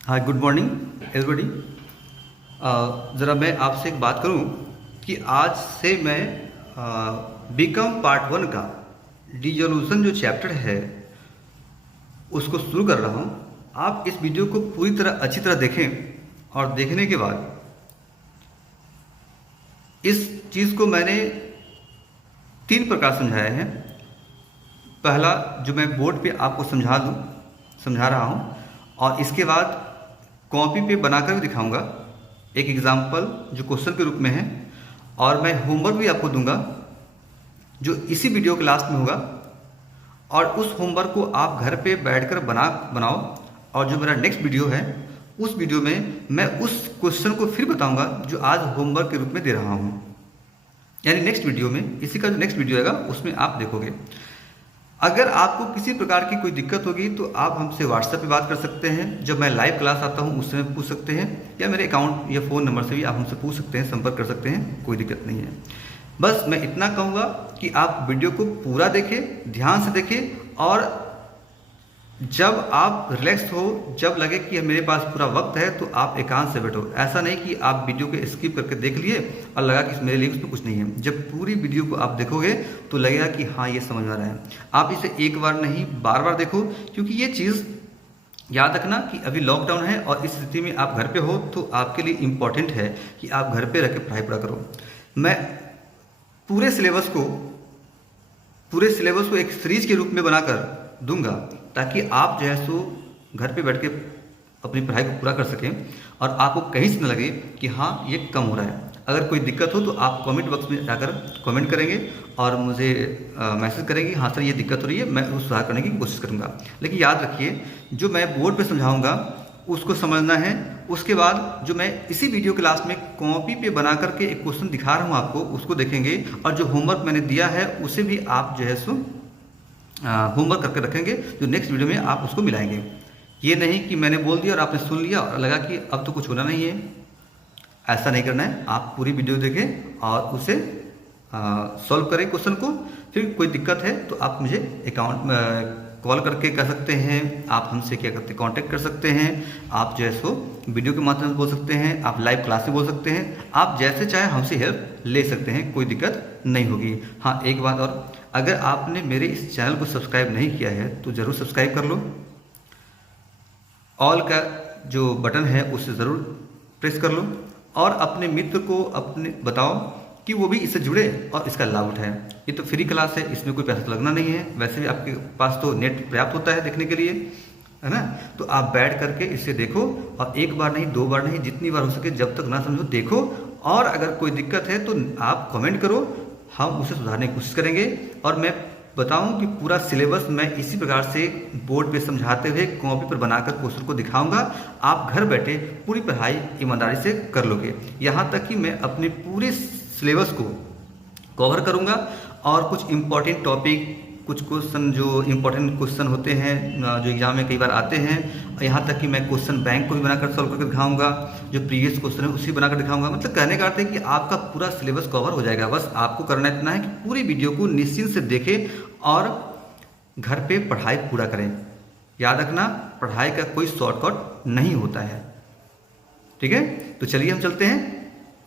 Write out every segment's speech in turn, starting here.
हाय, good morning everybody. ज़रा मैं आपसे एक बात करूं कि आज से मैं बीकॉम पार्ट 1 का डिसोल्यूशन जो चैप्टर है उसको शुरू कर रहा हूं। आप इस वीडियो को पूरी तरह अच्छी तरह देखें और देखने के बाद इस चीज़ को मैंने 3 प्रकार समझाया है। पहला जो मैं बोर्ड पे आपको समझा रहा हूँ, और इसके बाद कॉपी पे बनाकर भी दिखाऊंगा एक एग्जाम्पल जो क्वेश्चन के रूप में है, और मैं होमवर्क भी आपको दूंगा जो इसी वीडियो के लास्ट में होगा। और उस होमवर्क को आप घर पे बैठकर बनाओ, और जो मेरा नेक्स्ट वीडियो है उस वीडियो में मैं उस क्वेश्चन को फिर बताऊंगा जो आज होमवर्क के रूप में दे रहा हूँ। यानी नेक्स्ट वीडियो में, इसी का जो नेक्स्ट वीडियो आएगा उसमें आप देखोगे। अगर आपको किसी प्रकार की कोई दिक्कत होगी तो आप हमसे व्हाट्सएप पे बात कर सकते हैं। जब मैं लाइव क्लास आता हूँ उस समय पूछ सकते हैं, या मेरे अकाउंट या फ़ोन नंबर से भी आप हमसे पूछ सकते हैं, संपर्क कर सकते हैं, कोई दिक्कत नहीं है। बस मैं इतना कहूँगा कि आप वीडियो को पूरा देखें, ध्यान से देखें, और जब आप रिलैक्स हो, जब लगे कि मेरे पास पूरा वक्त है, तो आप एकांत से बैठो। ऐसा नहीं कि आप वीडियो को स्किप करके देख लिए और लगा कि मेरे लिए उसमें कुछ नहीं है। जब पूरी वीडियो को आप देखोगे तो लगेगा कि हाँ, ये समझ में आ रहा है। आप इसे एक बार नहीं, बार बार देखो, क्योंकि ये चीज़ याद रखना कि अभी लॉकडाउन है और इस स्थिति में आप घर पे हो, तो आपके लिए इम्पॉर्टेंट है कि आप घर पे रह के पढ़ाई पूरा करो। मैं पूरे सिलेबस को एक सीरीज के रूप में बनाकर दूंगा, ताकि आप जो है सो घर पे बैठ के अपनी पढ़ाई को पूरा कर सकें और आपको कहीं से न लगे कि हाँ, ये कम हो रहा है। अगर कोई दिक्कत हो तो आप कमेंट बॉक्स में जाकर कमेंट करेंगे और मुझे मैसेज करेंगे, हाँ सर ये दिक्कत हो रही है, मैं उसको सुधार करने की कोशिश करूँगा। लेकिन याद रखिए, जो मैं बोर्ड पे समझाऊँगा उसको समझना है। उसके बाद जो मैं इसी वीडियो के लास्ट में कॉपी पे बना करके एक क्वेश्चन दिखा रहा हूँ आपको, उसको देखेंगे, और जो होमवर्क मैंने दिया है उसे भी आप जो है सो होमवर्क करके रखेंगे, जो नेक्स्ट वीडियो में आप उसको मिलाएंगे। ये नहीं कि मैंने बोल दिया और आपने सुन लिया और लगा कि अब तो कुछ होना नहीं है। ऐसा नहीं करना है। आप पूरी वीडियो देखें और उसे सॉल्व करें क्वेश्चन को। फिर कोई दिक्कत है तो आप मुझे अकाउंट कॉल करके कर सकते हैं, आप हमसे क्या करते कांटेक्ट कर सकते हैं, आप जो है सो वीडियो के माध्यम से बोल सकते हैं, आप लाइव क्लास में बोल सकते हैं, आप जैसे चाहे हमसे हेल्प ले सकते हैं, कोई दिक्कत नहीं होगी। हाँ, एक बात और, अगर आपने मेरे इस चैनल को सब्सक्राइब नहीं किया है तो ज़रूर सब्सक्राइब कर लो। ऑल का जो बटन है उसे ज़रूर प्रेस कर लो, और अपने मित्र को अपने बताओ कि वो भी इससे जुड़े और इसका लाभ उठाएं। ये तो फ्री क्लास है, इसमें कोई पैसा तो लगना नहीं है। वैसे भी आपके पास तो नेट पर्याप्त होता है देखने के लिए, है ना। तो आप बैठ करके इसे देखो, और एक बार नहीं, 2 बार नहीं, जितनी बार हो सके, जब तक ना समझो देखो। और अगर कोई दिक्कत है तो आप कमेंट करो, हम उसे सुधारने की कोशिश करेंगे। और मैं बताऊं कि पूरा सिलेबस मैं इसी प्रकार से बोर्ड पे समझाते हुए कॉपी पर बनाकर क्वेश्चन को दिखाऊंगा। आप घर बैठे पूरी पढ़ाई ईमानदारी से कर लोगे। यहाँ तक कि मैं अपने पूरे सिलेबस को कवर करूंगा, और कुछ इम्पोर्टेंट टॉपिक, कुछ क्वेश्चन जो इम्पोर्टेंट क्वेश्चन होते हैं जो एग्जाम में कई बार आते हैं, यहाँ तक कि मैं क्वेश्चन बैंक को भी बनाकर सॉल्व करके दिखाऊंगा, जो प्रीवियस क्वेश्चन है उसी बनाकर दिखाऊंगा। मतलब कहने का अर्थ है कि आपका पूरा सिलेबस कवर हो जाएगा। बस आपको करना इतना है कि पूरी वीडियो को निश्चिंत से देखें और घर पे पढ़ाई पूरा करें। याद रखना, पढ़ाई का कोई शॉर्टकट नहीं होता है, ठीक है। तो चलिए हम चलते हैं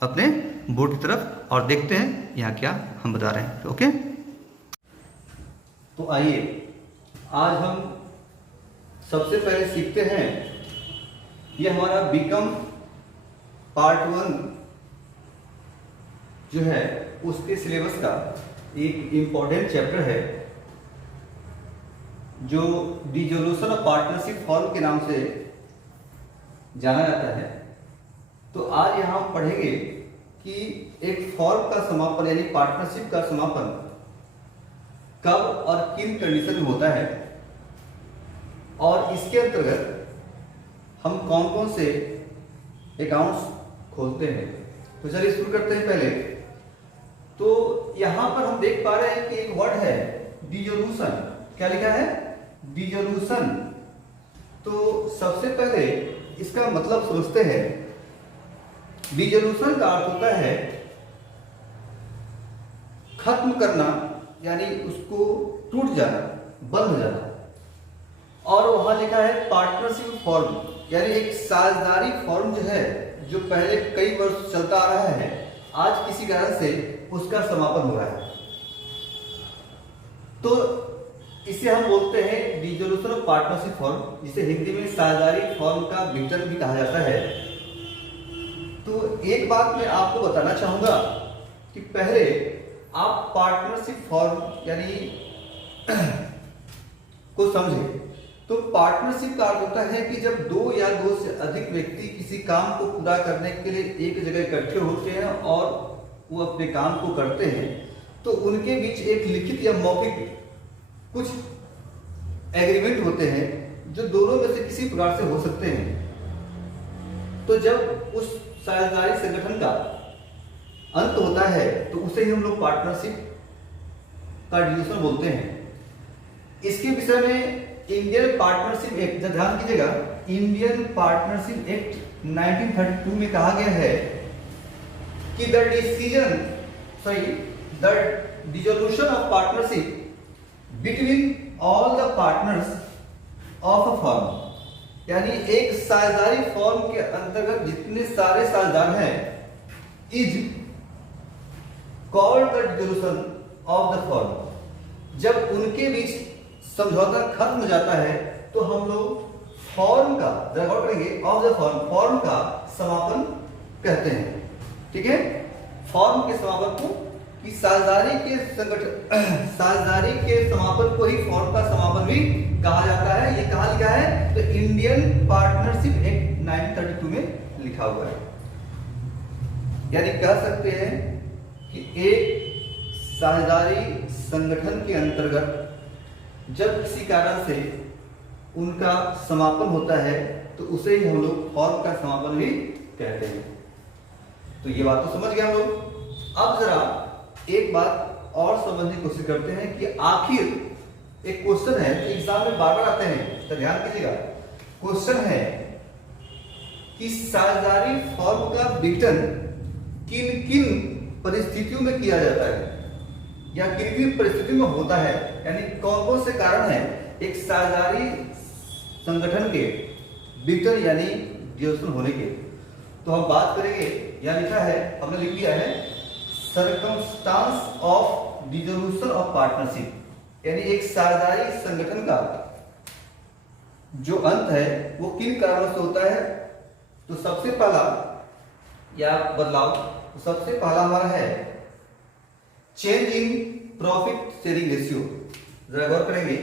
अपने बोर्ड की तरफ और देखते हैं यहाँ क्या हम बता रहे हैं। ओके, तो आइए आज हम सबसे पहले सीखते हैं, ये हमारा बीकॉम पार्ट 1 जो है उसके सिलेबस का एक इम्पॉर्टेंट चैप्टर है, जो डिसोल्यूशन ऑफ पार्टनरशिप फॉर्म के नाम से जाना जाता है। तो आज यहाँ हम पढ़ेंगे कि एक फॉर्म का समापन यानी पार्टनरशिप का समापन कब और किन कंडीशन में होता है, और इसके अंतर्गत हम कौन कौन से अकाउंट्स खोलते हैं। तो चलिए शुरू करते हैं। पहले तो यहां पर हम देख पा रहे हैं कि एक वर्ड है डिसोल्यूशन। क्या लिखा है? डिसोल्यूशन। तो सबसे पहले इसका मतलब समझते हैं। डिसोल्यूशन का अर्थ होता है खत्म करना, यानी उसको टूट जाना, बंद हो जाना। और वहां लिखा है पार्टनरशिप फॉर्म, यानी एक साझेदारी फॉर्म जो है, जो पहले कई वर्ष चलता आ रहा है, आज किसी कारण से उसका समापन हो रहा है। तो इसे हम बोलते हैं डिसोल्यूशन ऑफ पार्टनरशिप फॉर्म, जिसे हिंदी में साझेदारी फॉर्म का विघटन भी कहा जाता है। तो एक बात मैं आपको बताना चाहूंगा कि पहले आप पार्टनरशिप फॉर्म यानी को समझे। तो पार्टनरशिप का अर्थ होता है कि जब दो या दो से अधिक व्यक्ति किसी काम को पूरा करने के लिए एक जगह इकट्ठे होते हैं और वो अपने काम को करते हैं, तो उनके बीच एक लिखित या मौखिक कुछ एग्रीमेंट होते हैं जो दोनों में से किसी प्रकार से हो सकते हैं। तो जब उस साझेदारी संगठन का अंत होता है तो उसे ही हम लोग पार्टनरशिप का डिसोल्यूशन बोलते हैं। इसके विषय में इंडियन पार्टनरशिप एक्ट, ध्यान कीजिएगा, इंडियन पार्टनरशिप एक्ट 1932 में कहा गया है कि the dissolution of partnership between all the partners of a firm, यानी एक साझेदारी फर्म के अंतर्गत जितने सारे साझेदार हैं, is called the dissolution of the firm. जब उनके बीच समझौता खत्म हो जाता है तो हम लोग फॉर्म का, गौर करेंगे, ऑफ द फॉर्म का समापन कहते हैं। ठीक है, फॉर्म के समापन को, कि साझेदारी के संगठन, साझेदारी के समापन को ही फॉर्म का समापन भी कहा जाता है। ये कहाँ लिखा है? तो इंडियन पार्टनरशिप एक्ट 1932 में लिखा हुआ है। यानी कह सकते हैं कि एक साझेदारी संगठन के अंतर्गत जब किसी कारण से उनका समापन होता है तो उसे ही हम लोग फॉर्म का समापन भी कहते हैं। तो ये बात तो समझ गए हम लोग। अब जरा एक बात और समझने की कोशिश करते हैं कि आखिर, एक क्वेश्चन है कि एग्जाम में बार बार आते हैं, तो ध्यान कीजिएगा। क्वेश्चन है कि साझेदारी फॉर्म का विघटन किन किन परिस्थितियों में किया जाता है या किन किन परिस्थितियों में होता है, यानी कौन कौन से कारण है एक साझेदारी संगठन के विघटन यानी डिसोल्यूशन होने के। तो हम बात करेंगे, यहां लिखा है, हमने लिख दिया है, circumstance of dissolution of partnership, यानी एक साझेदारी संगठन का जो अंत है वो किन कारणों से होता है। तो सबसे पहला या बदलाव, तो सबसे पहला हमारा है change in profit sharing ratio. जरा गौर करेंगे,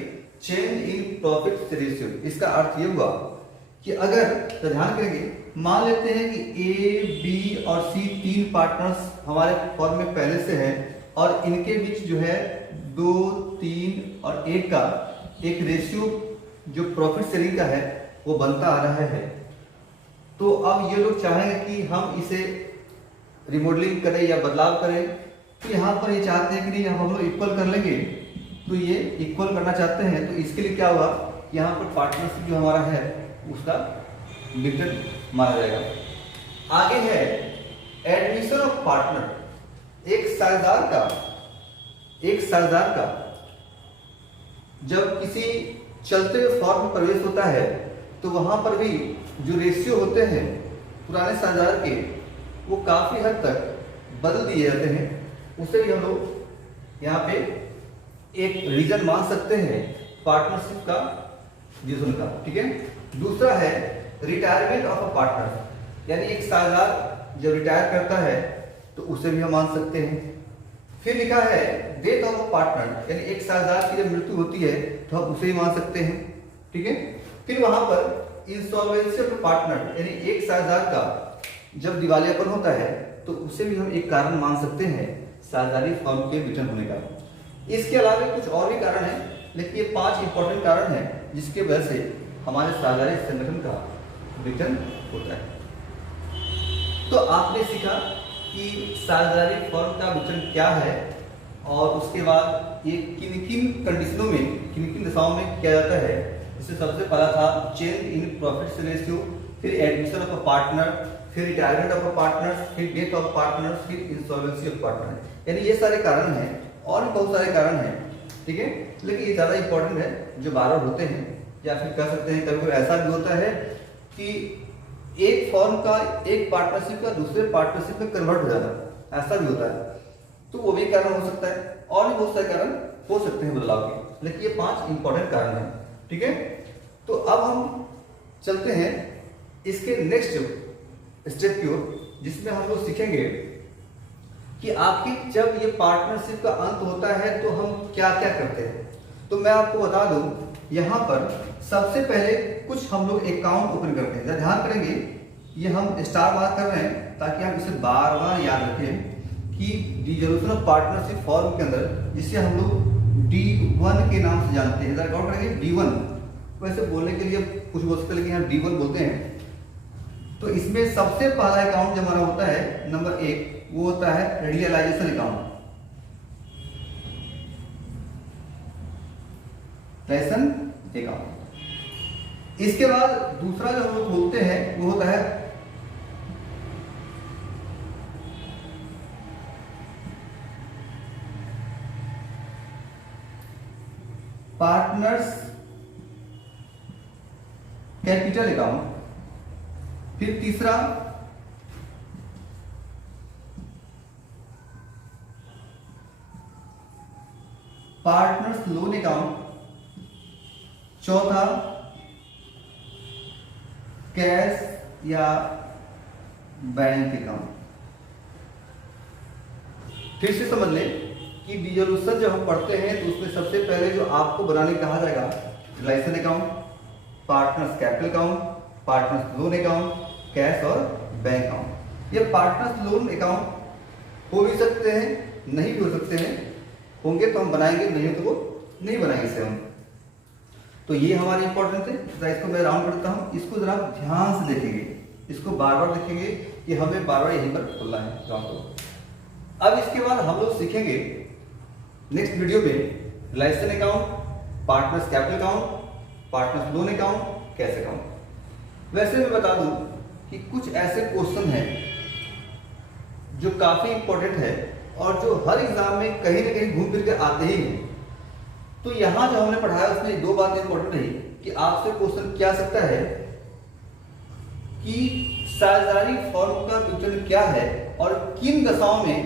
change in profit sharing ratio, इसका अर्थ ये हुआ कि अगर, तो ध्यान करेंगे, मान लेते हैं कि ए, बी और सी तीन पार्टनर्स हमारे फर्म में पहले से हैं और इनके बीच जो है 2, 3 और 1 का एक रेशियो जो प्रॉफिट शेयरिंग का है वो बनता आ रहा है। तो अब ये लोग चाहेंगे कि हम इसे रिमॉडलिंग करें या बदलाव करें, तो यहाँ पर ये चाहते हैं कि नहीं हम लोग इक्वल कर लेंगे, तो ये इक्वल करना चाहते हैं। तो इसके लिए क्या हुआ, यहाँ पर पार्टनरशिप जो हमारा है उसका विघटन माना जाएगा। आगे है एडमिशन ऑफ पार्टनर। एक साझेदार का जब किसी चलते हुए फॉर्म में प्रवेश होता है तो वहां पर भी जो रेशियो होते हैं पुराने साझेदार के, वो काफी हद तक बदल दिए जाते हैं। उसे भी हम लोग यहाँ पे एक रीजन मान सकते हैं पार्टनरशिप का डिसोल्यूशन का। ठीक है, दूसरा है रिटायरमेंट ऑफ अ पार्टनर, यानी एक साझेदार जब रिटायर करता है तो उसे भी हम मान सकते हैं। फिर लिखा है डेथ ऑफ अ पार्टनर, यानी एक साझेदार की जब मृत्यु होती है तो हम उसे ही मान सकते हैं। ठीक है, फिर वहां पर इंसॉल्वेंसी ऑफ पार्टनर, यानी एक साझेदार का जब दिवालियापन होता है तो उसे भी हम एक कारण मान सकते हैं साझेदारी फर्म के विघटन होने का। इसके अलावा कुछ और भी कारण है, लेकिन ये 5 इंपॉर्टेंट कारण हैं जिसके वजह से हमारे साझेदारी संगठन का विघटन होता है। तो आपने सीखा कि साझेदारी फर्म का विघटन क्या है और उसके बाद ये किन किन कंडीशनों में, किन किन दशाओं में किया जाता है। इससे सबसे पहला था change in profit sharing ratio, फिर एडमिशन ऑफ अ पार्टनर, फिर रिटायरमेंट ऑफ अ पार्टनर, फिर डेथ ऑफ पार्टनर, फिर इंसॉल्वेंसी ऑफ पार्टनर। यानी ये सारे कारण हैं और भी बहुत सारे कारण हैं। ठीक है, लेकिन ये ज़्यादा इंपॉर्टेंट है जो बार बार होते हैं, या फिर कह सकते हैं कभी कभी ऐसा भी होता है कि एक फॉर्म का, एक पार्टनरशिप का दूसरे पार्टनरशिप में कन्वर्ट हो जाना, ऐसा भी होता है। तो वो भी कारण हो सकता है, और भी बहुत सारे कारण हो सकते हैं बदलाव के, लेकिन ये 5 इंपॉर्टेंट कारण हैं। ठीक है, तो अब हम चलते हैं इसके नेक्स्ट स्टेप की ओर, जिसमें हम लोग सीखेंगे कि आपकी जब ये पार्टनरशिप का अंत होता है तो हम क्या क्या करते हैं। तो मैं आपको बता दूं, यहाँ पर सबसे पहले कुछ हम लोग अकाउंट ओपन करते हैं। ध्यान करेंगे, ये हम स्टार मार्क कर रहे हैं ताकि हम इसे बार बार याद रखें कि डिसोल्यूशन ऑफ पार्टनरशिप फॉर्म के अंदर, जिसे हम लोग D1 के नाम से जानते हैं, अकाउंट करेंगे D1। वैसे बोलने के लिए कुछ बोल सकते हैं, लेकिन यहाँ D1 बोलते हैं। तो इसमें सबसे पहला अकाउंट जो हमारा होता है नंबर 1, वो होता है रियलाइजेशन अकाउंट, लाइसेंस अकाउंट। इसके बाद दूसरा जो हम लोग बोलते हैं वो होता है पार्टनर्स कैपिटल अकाउंट। फिर तीसरा पार्टनर्स लोन अकाउंट। चौथा कैश या बैंक अकाउंट। फिर से समझ लें कि डिसोल्यूशन जब हम पढ़ते हैं तो उसमें सबसे पहले जो आपको बनाने कहा जाएगा, licence account, partners capital account, partners loan account, cash और बैंक अकाउंट। ये पार्टनर्स लोन अकाउंट हो भी सकते हैं, नहीं भी हो सकते हैं। होंगे तो हम बनाएंगे, नहीं हो तो वो नहीं बनाएंगे इसे हम। तो ये हमारे इंपॉर्टेंट है। तो इसको मैं राउंड कर देता हूँ, इसको जरा ध्यान से देखेंगे, इसको बार बार देखेंगे कि हमें बार बार यहीं पर खोलना है राउंड को। अब इसके बाद हम लोग सीखेंगे नेक्स्ट वीडियो में licence account, partners capital account, partners loan account, cash account. वैसे मैं बता दूं कि कुछ ऐसे क्वेश्चन हैं जो काफी इंपॉर्टेंट है और जो हर एग्जाम में कहीं ना कहीं घूम फिर के आते ही हैं। तो यहां जो हमने पढ़ाया उसमें 2 बातें इंपॉर्टेंट रही कि आपसे क्वेश्चन क्या सकता है कि साझेदारी फॉर्म का विघटन क्या है और किन दशाओं में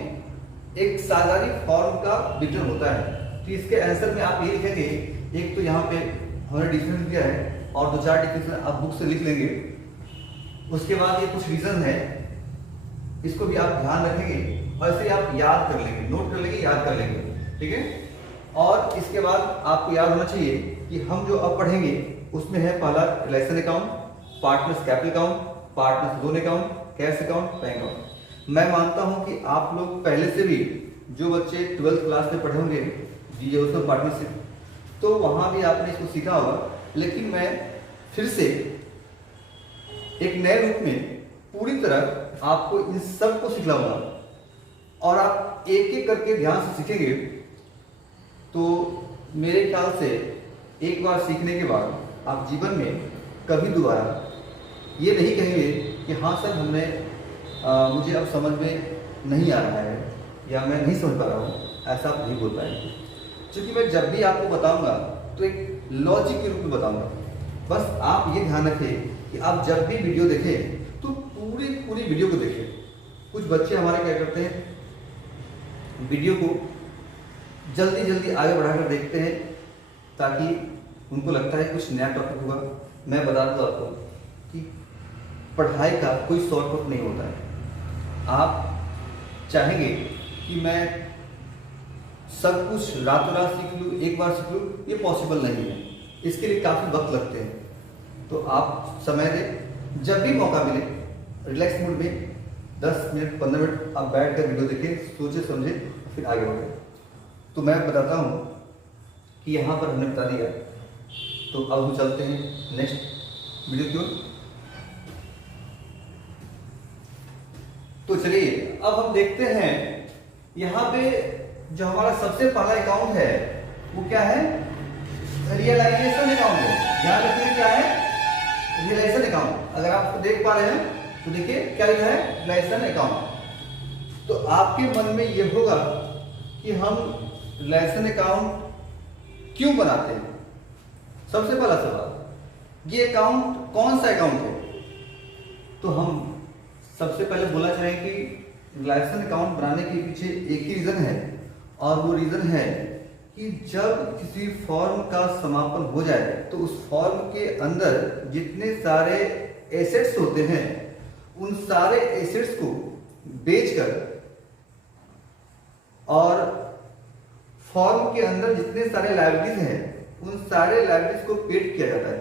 एक साझेदारी फॉर्म का विघटन होता है। तो इसके आंसर में आप ये लिखेंगे, एक तो यहाँ पे हमने डिफरेंस दिया है और 2-4 डिफरेंस आप बुक से लिख लेंगे। उसके बाद ये कुछ रीजन है, इसको भी आप ध्यान रखेंगे और इसे आप याद कर लेंगे, नोट कर लेंगे, याद कर लेंगे। ठीक है, और इसके बाद आपको याद होना चाहिए कि हम जो अब पढ़ेंगे उसमें है पहला licence account, partners capital account, partners loan account, cash account, bank account. मैं मानता हूं कि आप लोग पहले से भी, जो बच्चे 12th क्लास में पढ़े होंगे डिसोल्यूशन पार्टनरशिप, तो वहां भी आपने इसको सीखा होगा। लेकिन मैं फिर से एक नए रूप में पूरी तरह आपको इन सब को सिखलाऊंगा और आप एक एक करके ध्यान से सीखेंगे। तो मेरे ख्याल से एक बार सीखने के बाद आप जीवन में कभी दोबारा ये नहीं कहेंगे कि हाँ सर हमने मुझे अब समझ में नहीं आ रहा है या मैं नहीं समझ पा रहा हूँ, ऐसा आप नहीं बोल पाएंगे। क्योंकि मैं जब भी आपको बताऊंगा तो एक लॉजिक के रूप में बताऊंगा। बस आप ये ध्यान रखें कि आप जब भी वीडियो देखें तो पूरी वीडियो को देखें। कुछ बच्चे हमारे क्या करते हैं, वीडियो को जल्दी आगे बढ़ाकर देखते हैं ताकि उनको लगता है कुछ नया टॉपिक होगा। मैं बता दूं आपको कि पढ़ाई का कोई शॉर्टकट नहीं होता है। आप चाहेंगे कि मैं सब कुछ रातों रात सीख लूँ, एक बार सीख लूँ, ये पॉसिबल नहीं है। इसके लिए काफ़ी वक्त लगते हैं। तो आप समय दें, जब भी मौका मिले रिलैक्स मूड में 10 मिनट 15 मिनट आप बैठ कर वीडियो देखें, सोचे समझे, फिर आगे बढ़ें। तो मैं बताता हूँ कि यहाँ पर हमने बता दिया। तो अब हम चलते हैं नेक्स्ट वीडियो की ओर। तो चलिए अब हम देखते हैं यहाँ पे जो हमारा सबसे पहला अकाउंट है वो क्या है, रियलाइजेशन अकाउंट है। ध्यान रखिए क्या है, रियलाइजेशन अकाउंट। अगर आप देख पा रहे हैं तो देखिए क्या लिखा है, रियलाइजेशन अकाउंट। तो आपके मन में ये होगा कि हम रियलाइजेशन अकाउंट क्यों बनाते हैं। सबसे पहला सवाल, ये अकाउंट कौन सा अकाउंट है। तो हम सबसे पहले बोलना चाहें कि रिलायसन अकाउंट बनाने के पीछे एक ही रीज़न है, और वो रीज़न है कि जब किसी फॉर्म का समापन हो जाए तो उस फॉर्म के अंदर जितने सारे एसेट्स होते हैं उन सारे एसेट्स को बेचकर और फॉर्म के अंदर जितने सारे लायबिलिटीज हैं उन सारे लायबिलिटीज को पेड किया जाता है,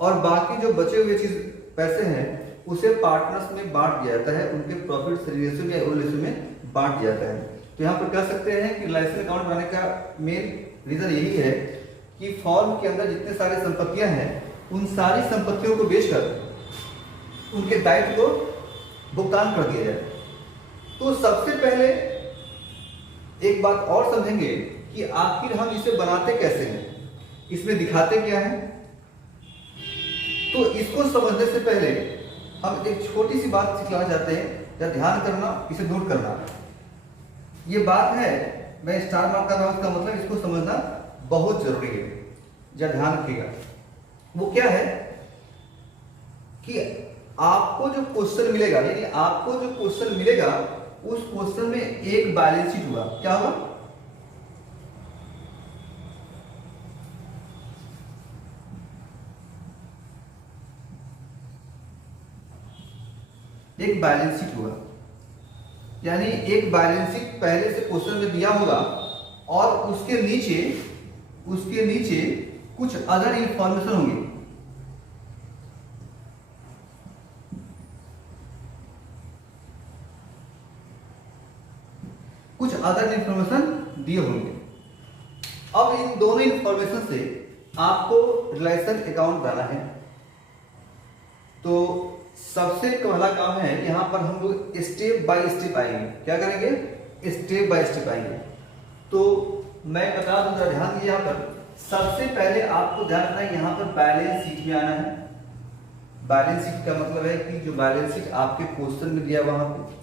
और बाकी जो बचे हुए चीज पैसे हैं उसे पार्टनर्स में बांट दिया जाता है, उनके प्रॉफिट रेशियो या रेशियो में बांट दिया जाता है। तो यहाँ पर कह सकते हैं कि रिलायसन अकाउंट बनाने का मेन रीजन यही है कि फॉर्म के अंदर जितने सारे संपत्तियां हैं उन सारी संपत्तियों को बेचकर उनके दायित्व को भुगतान कर दिया जाए। तो सबसे पहले एक बात और समझेंगे कि आखिर हम इसे बनाते कैसे हैं, इसमें दिखाते क्या है। तो इसको समझने से पहले हम एक छोटी सी बात सिखलाना चाहते हैं, या ध्यान करना, इसे नोट करना। ये बात है, मैं स्टार मार्क कर रहा हूं, इसका मतलब इसको समझना बहुत जरूरी है, या ध्यान रखिएगा। वो क्या है कि आपको जो क्वेश्चन मिलेगा, यानी आपको जो क्वेश्चन मिलेगा उस क्वेश्चन में एक बैलेंस शीट होगा। क्या होगा? एक बैलेंस शीट होगा, यानी एक बैलेंस शीट पहले से क्वेश्चन में दिया होगा और उसके नीचे कुछ अदर इंफॉर्मेशन होंगे। कुछ अदर इंफॉर्मेशन दिए होंगे। अब इन दोनों इंफॉर्मेशन से आपको रिलेशन अकाउंट बनाना है। तो सबसे पहला काम है, यहां पर हम लोग स्टेप बाय स्टेप आएंगे। क्या करेंगे? स्टेप बाय स्टेप आएंगे। तो मैं बता दूं, जरा ध्यान दीजिए। यहां पर सबसे पहले आपको ध्यान रखना है, यहां पर बैलेंस शीट में आना है। बैलेंस शीट का मतलब है कि जो बैलेंस शीट आपके क्वेश्चन में दिया वहां पे,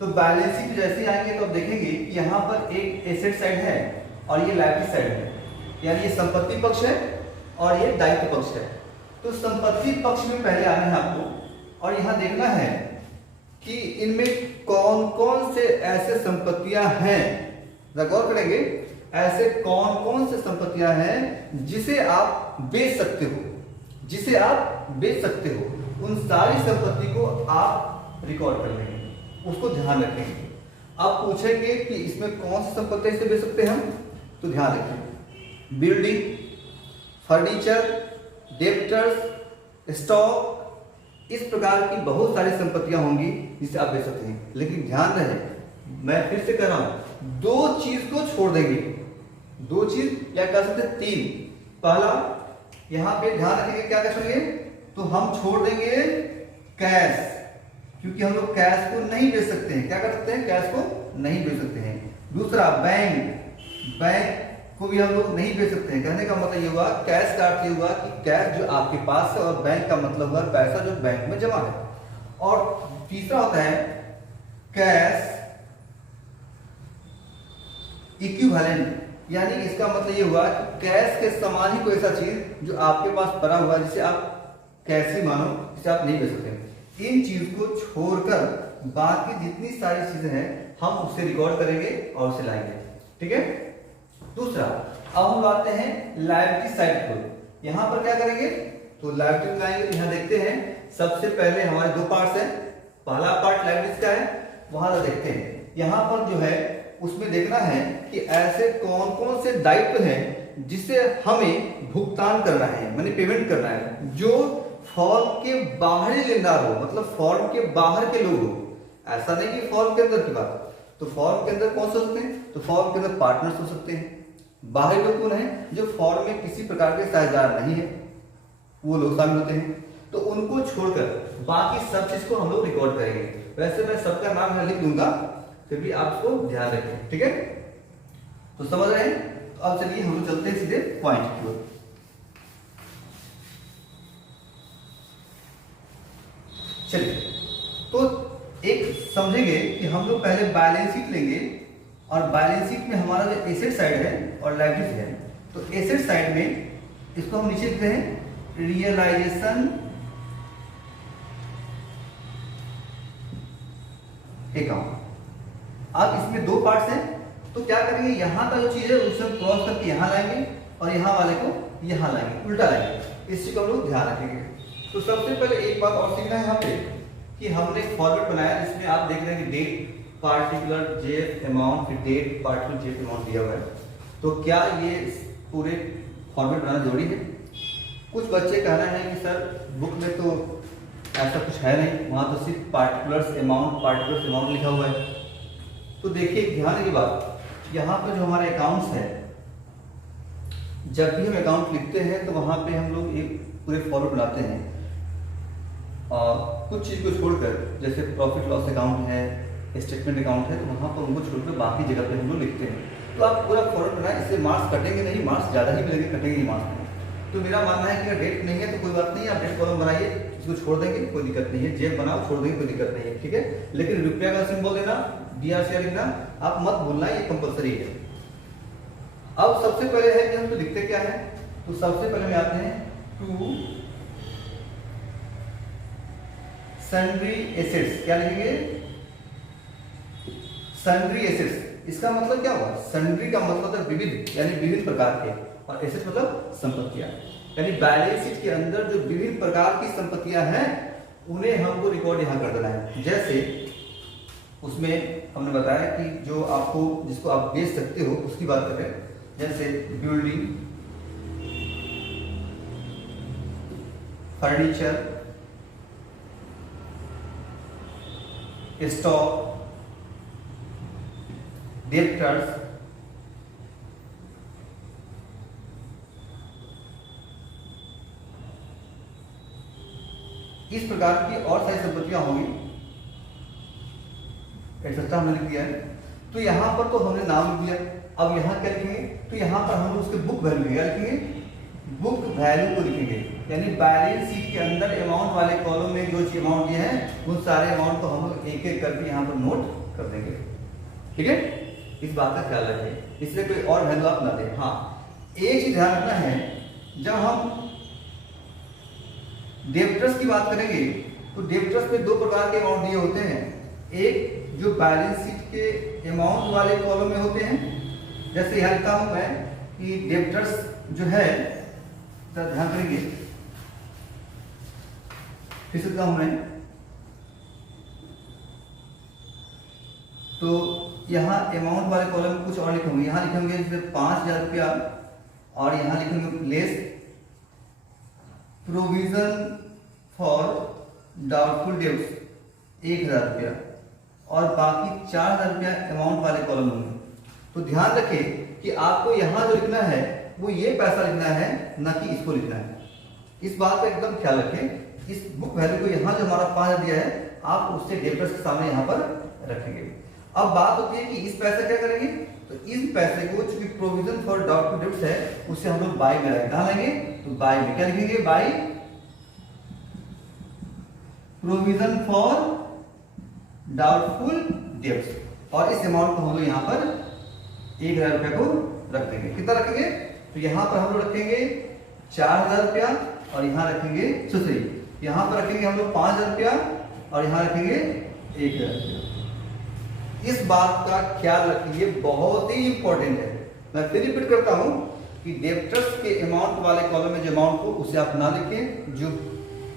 तो बैलेंस शीट जैसे आएंगे तो आप देखेंगे कि यहाँ पर एक एसेट साइड है और ये लायबिलिटी साइड है, यानी ये संपत्ति पक्ष है और ये दायित्व पक्ष है। तो संपत्ति पक्ष में पहले आना है आपको, और यहाँ देखना है कि इनमें कौन कौन से ऐसे संपत्तियां हैं। गौर करेंगे, ऐसे कौन कौन से संपत्तियां हैं जिसे आप बेच सकते हो, जिसे आप बेच सकते हो। उन सारी संपत्ति को आप रिकॉर्ड कर लेंगे, उसको ध्यान रखेंगे। अब पूछेंगे कि इसमें कौन सी संपत्ति से बेच सकते हैं हम, तो ध्यान रखें। बिल्डिंग, फर्नीचर, डेप्टर्स, स्टॉक, इस प्रकार की बहुत सारी संपत्तियां होंगी जिसे आप बेच सकते हैं। लेकिन ध्यान रहे, मैं फिर से कह रहा हूं, दो चीज को छोड़ देंगे। दो चीज या कह सकते हैं तीन। पहला, यहां पे ध्यान रखेंगे, क्या कर सकते तो हम छोड़ देंगे कैश, क्योंकि हम लोग कैश को नहीं बेच सकते हैं। क्या कर सकते हैं? कैश को नहीं बेच सकते हैं। दूसरा, बैंक को भी हम लोग नहीं बेच सकते हैं। कहने का मतलब ये हुआ, कैश का अर्थ ये हुआ कि कैश जो आपके पास है, और बैंक का मतलब हुआ पैसा जो बैंक में जमा है। और तीसरा होता है कैश इक्विवेलेंट, यानी इसका मतलब ये हुआ कि कैश के समान ही कोई ऐसा चीज जो आपके पास पड़ा हुआ है जिसे आप कैश ही मानो, जिसे आप नहीं बेच सकते। इन चीज को छोड़कर बाकी जितनी सारी चीजें हैं हम उसे रिकॉर्ड करेंगे और उसे लाएंगे। ठीक है। दूसरा, अब हम आते हैं लायबिलिटी साइड को। यहां पर क्या करेंगे? तो लायबिलिटी लाएंगे। तो यहां देखते हैं, सबसे पहले हमारे दो पार्ट्स हैं। पहला पार्ट लायबिलिटीज का है, वहां से देखते हैं। यहां पर जो है उसमें देखना है कि ऐसे कौन कौन से दायित्व हैं जिसे हमें भुगतान करना है, माने पेमेंट करना है, जो फॉर्म के बाहरी लेनदार हो, मतलब फॉर्म के बाहर के लोग हो। ऐसा नहीं कि फॉर्म के अंदर की बात। तो फॉर्म के अंदर कौन से हो सकते हैं? तो फॉर्म के अंदर पार्टनर्स हो सकते हैं। बाहरी लोग कौन है? जो फॉर्म में किसी प्रकार के साझेदार नहीं है, वो लोग शामिल होते हैं। तो उनको छोड़कर बाकी सब चीज को हम लोग रिकॉर्ड करेंगे। वैसे मैं सबका नाम यहाँ लिख दूंगा, फिर भी आपको ध्यान रखें। ठीक है, तो समझ रहे हैं? तो अब चलिए हम लोग चलते हैं सीधे पॉइंट की ओर। चलिए, तो एक समझेंगे कि हम लोग पहले बैलेंस शीट लेंगे, और बैलेंस शीट में हमारा जो एसेट साइड है और लायबिलिटी है। तो एसेट साइड में इसको हम नीचे लिखते हैं रियलाइजेशन अकाउंट। अब इसमें दो पार्ट्स हैं, तो क्या करेंगे, यहाँ का जो चीज़ है उसे क्रॉस करके यहाँ लाएंगे और यहाँ वाले को यहाँ लाएंगे, उल्टा लाएंगे। इस चीज़ को हम लोग ध्यान रखेंगे। तो सबसे पहले एक बात और सीखना है यहाँ पे कि हमने एक फॉर्मेट बनाया जिसमें आप देख रहे हैं कि डेट पार्टिकुलर जेफ अमाउंट, फिर डेट पार्टिकुलर जेफ अमाउंट दिया हुआ है। तो क्या ये पूरे फॉर्मेट बनाना जरूरी है? कुछ बच्चे कहना है कि सर बुक में तो ऐसा कुछ है नहीं, वहाँ तो सिर्फ पार्टिकुलर्स अमाउंट लिखा हुआ है। तो देखिए ध्यान की बात, यहाँ पर जो हमारे अकाउंट्स है, जब भी हम अकाउंट लिखते हैं तो वहाँ पे हम लोग एक पूरे फॉर्मेट बनाते हैं और कुछ चीज़ को छोड़कर, जैसे प्रॉफिट लॉस अकाउंट है, स्टेटमेंट अकाउंट है, तो वहाँ पर उनको छोड़कर बाकी जगह पे हम लोग लिखते हैं। तो आप पूरा फॉर्मेट बनाएं, इससे मार्क्स कटेंगे नहीं, मार्क्स ज़्यादा ही मिलेंगे, कटेंगे नहीं मार्क्स में। तो मेरा मानना है कि अगर डेट नहीं है तो कोई बात नहीं, आप डेट कॉलम बनाइए, इसको छोड़ देंगे कोई दिक्कत नहीं है, जेब बनाओ छोड़ देंगे कोई दिक्कत नहीं है, ठीक है। लेकिन रुपया का सिंबल देना, DRCR लिखना आप मत भूलना, ये कंपलसरी है। अब सबसे पहले है कि हम तो लिखते क्या है, तो सबसे पहले में आते हैं टू सन्ड्री एसेट्स। क्या लिखेंगे? Sundry assets. इसका मतलब क्या हुआ? सन्ड्री का मतलब है विविध, यानी विभिन्न प्रकार के, और एसेट्स मतलब संपत्तियां, यानी बैलेंस शीट के अंदर जो विभिन्न प्रकार की संपत्तियां हैं उन्हें हमको रिकॉर्ड यहां कर देना है। जैसे उसमें हमने बताया कि जो आपको, जिसको आप बेच सकते हो उसकी बात कर रहे हैं, जैसे बिल्डिंग, फर्नीचर, स्टॉक, डेब्टर्स, इस प्रकार की और सारी संपत्तियां होंगी, एक्सेट्रा हमने लिख दिया है। तो यहां पर तो हमने नाम लिख दिया। अब यहाँ क्या लिखेंगे? तो यहाँ पर हम उसके बुक वैल्यू क्या लिखेंगे? बुक वैल्यू को लिखेंगे, यानी बैलेंस शीट के अंदर अमाउंट वाले कॉलम में जो अमाउंट दिए हैं उन सारे अमाउंट को हम लोग एक एक करके यहाँ पर नोट कर देंगे, ठीक है। इस बात का ख्याल रखें, इसलिए कोई और वैल्यू आप ना दें। हाँ, एक चीज ध्यान रखना है, जब हम डेब्टर्स की बात करेंगे तो डेब्टर्स में दो प्रकार के अमाउंट दिए होते हैं। एक जो बैलेंस शीट के अमाउंट वाले कॉलम में होते हैं, जैसे यहाँ लिखता हूं मैं कि डेब्टर्स जो है, ध्यान करेंगे, फिर से लिखता हूं मैं, तो यहाँ अमाउंट वाले कॉलम में कुछ और लिखेंगे। यहाँ लिखेंगे जैसे 5,000 रुपया, और यहाँ लिखेंगे less provision for doubtful debts 1,000 रुपया, और बाकी 4,000 रुपया अमाउंट वाले कॉलम होंगे। तो ध्यान रखें कि आपको यहाँ जो लिखना है वो ये पैसा लिखना है, ना कि इसको लिखना है। इस बात का एकदम ख्याल रखें। इस बुक वैल्यू को यहाँ जो हमारा 5,000 दिया है, आप उससे डेब्टर्स के सामने यहाँ पर रखेंगे। अब बात होती है कि इस पैसे क्या करेंगे, तो इस पैसे को चूंकि प्रोविजन फॉर डाउटफुल डेब्ट्स है, उसे हम लोग बाय में डालेंगे। तो बाय में क्या लिखेंगे? By provision for doubtful debts, और इस अमाउंट को हम लोग यहाँ पर 1,000 रुपया को रख देंगे। कितना रखेंगे? तो यहाँ पर हम लोग रखेंगे 4,000 रुपया, और यहाँ रखेंगे यहाँ पर रखेंगे हम लोग 5,000 रुपया, और यहाँ रखेंगे 1,000 रुपया। इस बात का ख्याल रखिए, बहुत ही इंपॉर्टेंट है। मैं फिर रिपीट करता हूं कि डेब्टर्स के अमाउंट वाले कॉलम में जो अमाउंट हो उसे आप ना लिखें, जो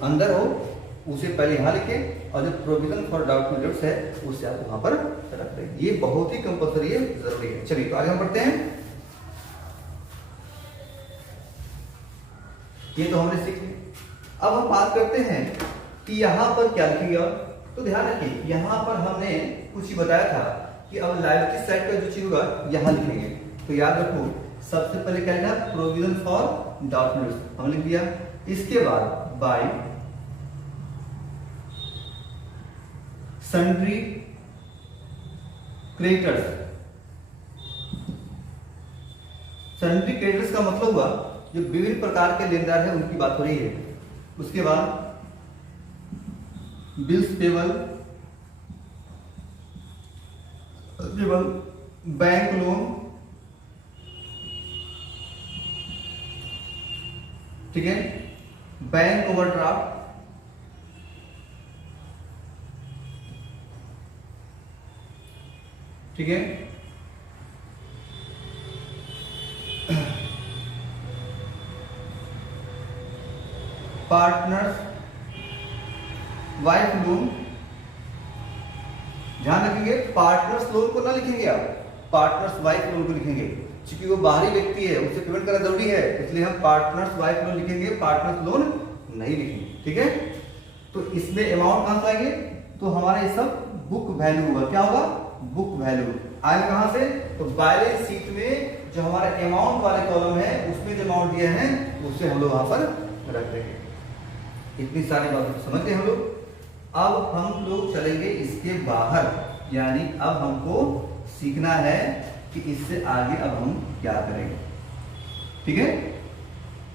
अंदर हो उसे पहले यहाँ लिखें, और जो प्रोविजन फॉर डाउटफुल डेब्ट्स है उसे आप वहां पर रख दें। ये बहुत ही कंपल्सरी है, जरूरी है। चलिए तो आगे हम बढ़ते हैं। ये तो हमने सीख लिया। अब हम बात करते हैं कि यहाँ पर क्या लिखेंगे। और तो ध्यान रखिए, यहाँ पर हमने कुछ ही बताया था कि अब लायबिलिटी साइड का जो चीज होगा यहाँ लिखेंगे। तो याद रखो, सबसे पहले क्या लिखा? प्रोविजन फॉर डाउटफुल डेब्ट्स हम लिख दिया। इसके बाद bye sundry creditors. Sundry creditors का मतलब हुआ जो विभिन्न प्रकार के लेनदार हैं उनकी बात हो रही है। उसके बाद बिल्स पेबल, बैंक लोन, ठीक है, बैंक ओवरड्राफ्ट, ठीक है। पार्टनर्स वाइफ लोन, ध्यान रखेंगे पार्टनर्स लोन को ना लिखेंगे आप, पार्टनर्स वाइफ लोन को लिखेंगे, क्योंकि वो बाहरी व्यक्ति है, उससे पेमेंट करना जरूरी है, इसलिए हम पार्टनर्स वाइफ लोन लिखेंगे, पार्टनर्स लोन नहीं लिखेंगे। ठीक है, तो इसमें अमाउंट कहां से आएंगे, तो हमारा ये सब बुक वैल्यू होगा। क्या होगा, बुक वैल्यू आएगा कहां से, तो बैलेंस शीट में जो हमारा अमाउंट वाले कॉलम है उसमें जो अमाउंट दिया है उसे हम लोग वहां पर रख देंगे। इतनी सारी बातें समझ गए हम लोग। अब हम लोग चलेंगे इसके बाहर, यानी अब हमको सीखना है कि इससे आगे अब हम क्या करेंगे। ठीक है,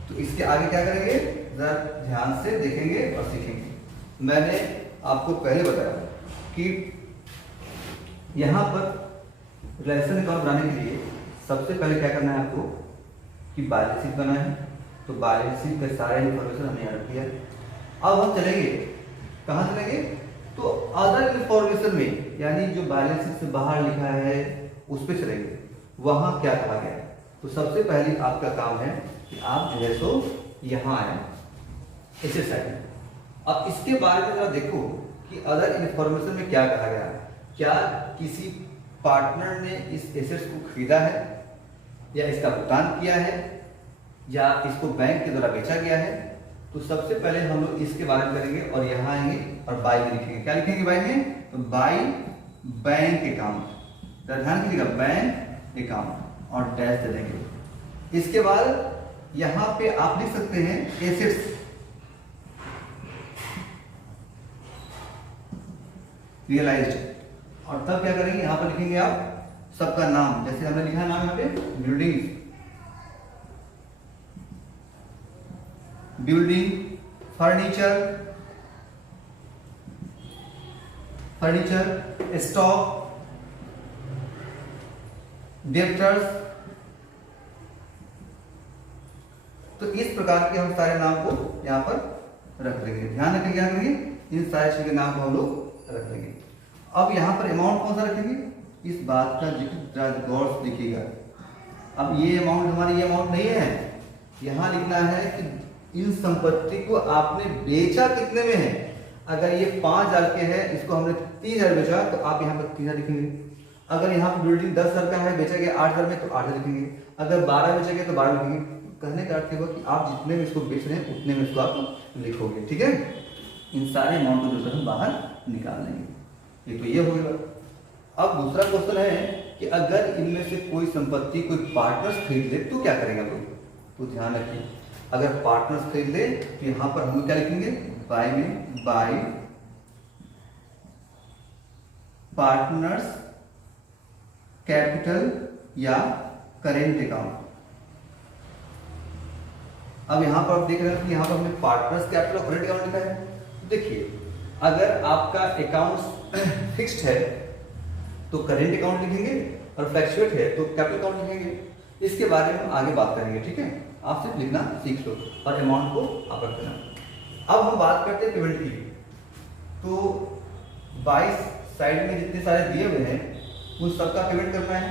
तो इसके आगे क्या करेंगे जरा ध्यान से देखेंगे और सीखेंगे। मैंने आपको पहले बताया कि यहां पर रिलेशन अकाउंट बनाने के लिए सबसे पहले क्या करना है आपको कि बैलेंस शीट बनाना है। तो बैलेंस शीट का सारा इंफॉर्मेशन हमने यहाँ रख दिया। अब हम चलेंगे कहाँ चलेंगे, तो अदर इंफॉर्मेशन में, यानी जो बैलेंस शीट से बाहर लिखा है उस पर चलेंगे, वहां क्या कहा गया। तो सबसे पहले आपका काम है कि आप जो है सो यहाँ आए इसे साइड। अब इसके बारे में जरा देखो कि अदर इंफॉर्मेशन में क्या कहा गया। क्या किसी पार्टनर ने इस एसेट्स को खरीदा है, या इसका भुगतान किया है, या इसको बैंक के द्वारा बेचा गया है। तो सबसे पहले हम लोग इसके बारे में करेंगे और यहाँ आएंगे और बाई में लिखेंगे। क्या लिखेंगे बाई में, तो बाई बैंक अकाउंट, ध्यान कीजिएगा बैंक अकाउंट और डैश दे देंगे। इसके बाद यहाँ पे आप लिख सकते हैं एसेट्स रियलाइज्ड, और तब क्या करेंगे यहाँ पर लिखेंगे आप सबका नाम, जैसे हमने लिखा है नाम यहाँ पे building, building, furniture, stock, debtors. तो इस प्रकार के हम सारे नाम को यहाँ पर रख लेंगे। ध्यान रखेंगे, क्या करेंगे, इन सारे चीजों के नाम को हम लोग रख लेंगे। अब यहाँ पर अमाउंट कौन सा रखेंगे, इस बात का जिक्र गौर से लिखिएगा। अब ये अमाउंट हमारी ये अमाउंट नहीं है, यहाँ लिखना है कि इन संपत्ति को आपने बेचा कितने में है। अगर ये 5,000 के है, इसको हमने 3,000 बेचा, तो आप यहाँ पर 3,000 लिखेंगे। अगर यहाँ पर बिल्डिंग 10,000 का है, बेचा गया 8,000 में, तो 8,000 लिखेंगे। अगर 12 बेचा गया तो 12 लिखेंगे। कहने का अर्थ होगा कि आप जितने में इसको बेच रहे हैं उतने में इसको आप लिखोगे। ठीक है, इन सारे अमाउंट को जो हम बाहर निकाल लेंगे। ये तो ये होगा। अब दूसरा क्वेश्चन है कि अगर इनमें से कोई संपत्ति कोई पार्टनर्स खरीद ले तो क्या करेंगे आप लोग। तो ध्यान रखिए, अगर पार्टनर्स खरीद ले तो यहां पर हम क्या लिखेंगे, बाय में बाय पार्टनर्स कैपिटल या करेंट अकाउंट। अब यहां पर आप देख रहे हैं कि यहां पर हमने पार्टनर्स कैपिटल और करेंट अकाउंट लिखा है। तो देखिए, अगर आपका अकाउंट फिक्स्ड है तो करेंट अकाउंट लिखेंगे, और फ्लैक्चुएट है तो कैपिटल अकाउंट लिखेंगे। इसके बारे में आगे बात करेंगे। ठीक है, आप सिर्फ लिखना सीख लो और अमाउंट को आप रख देना। अब हम बात करते हैं पेमेंट की। तो 22 साइड में जितने सारे दिए हुए हैं उन सबका पेमेंट करना है।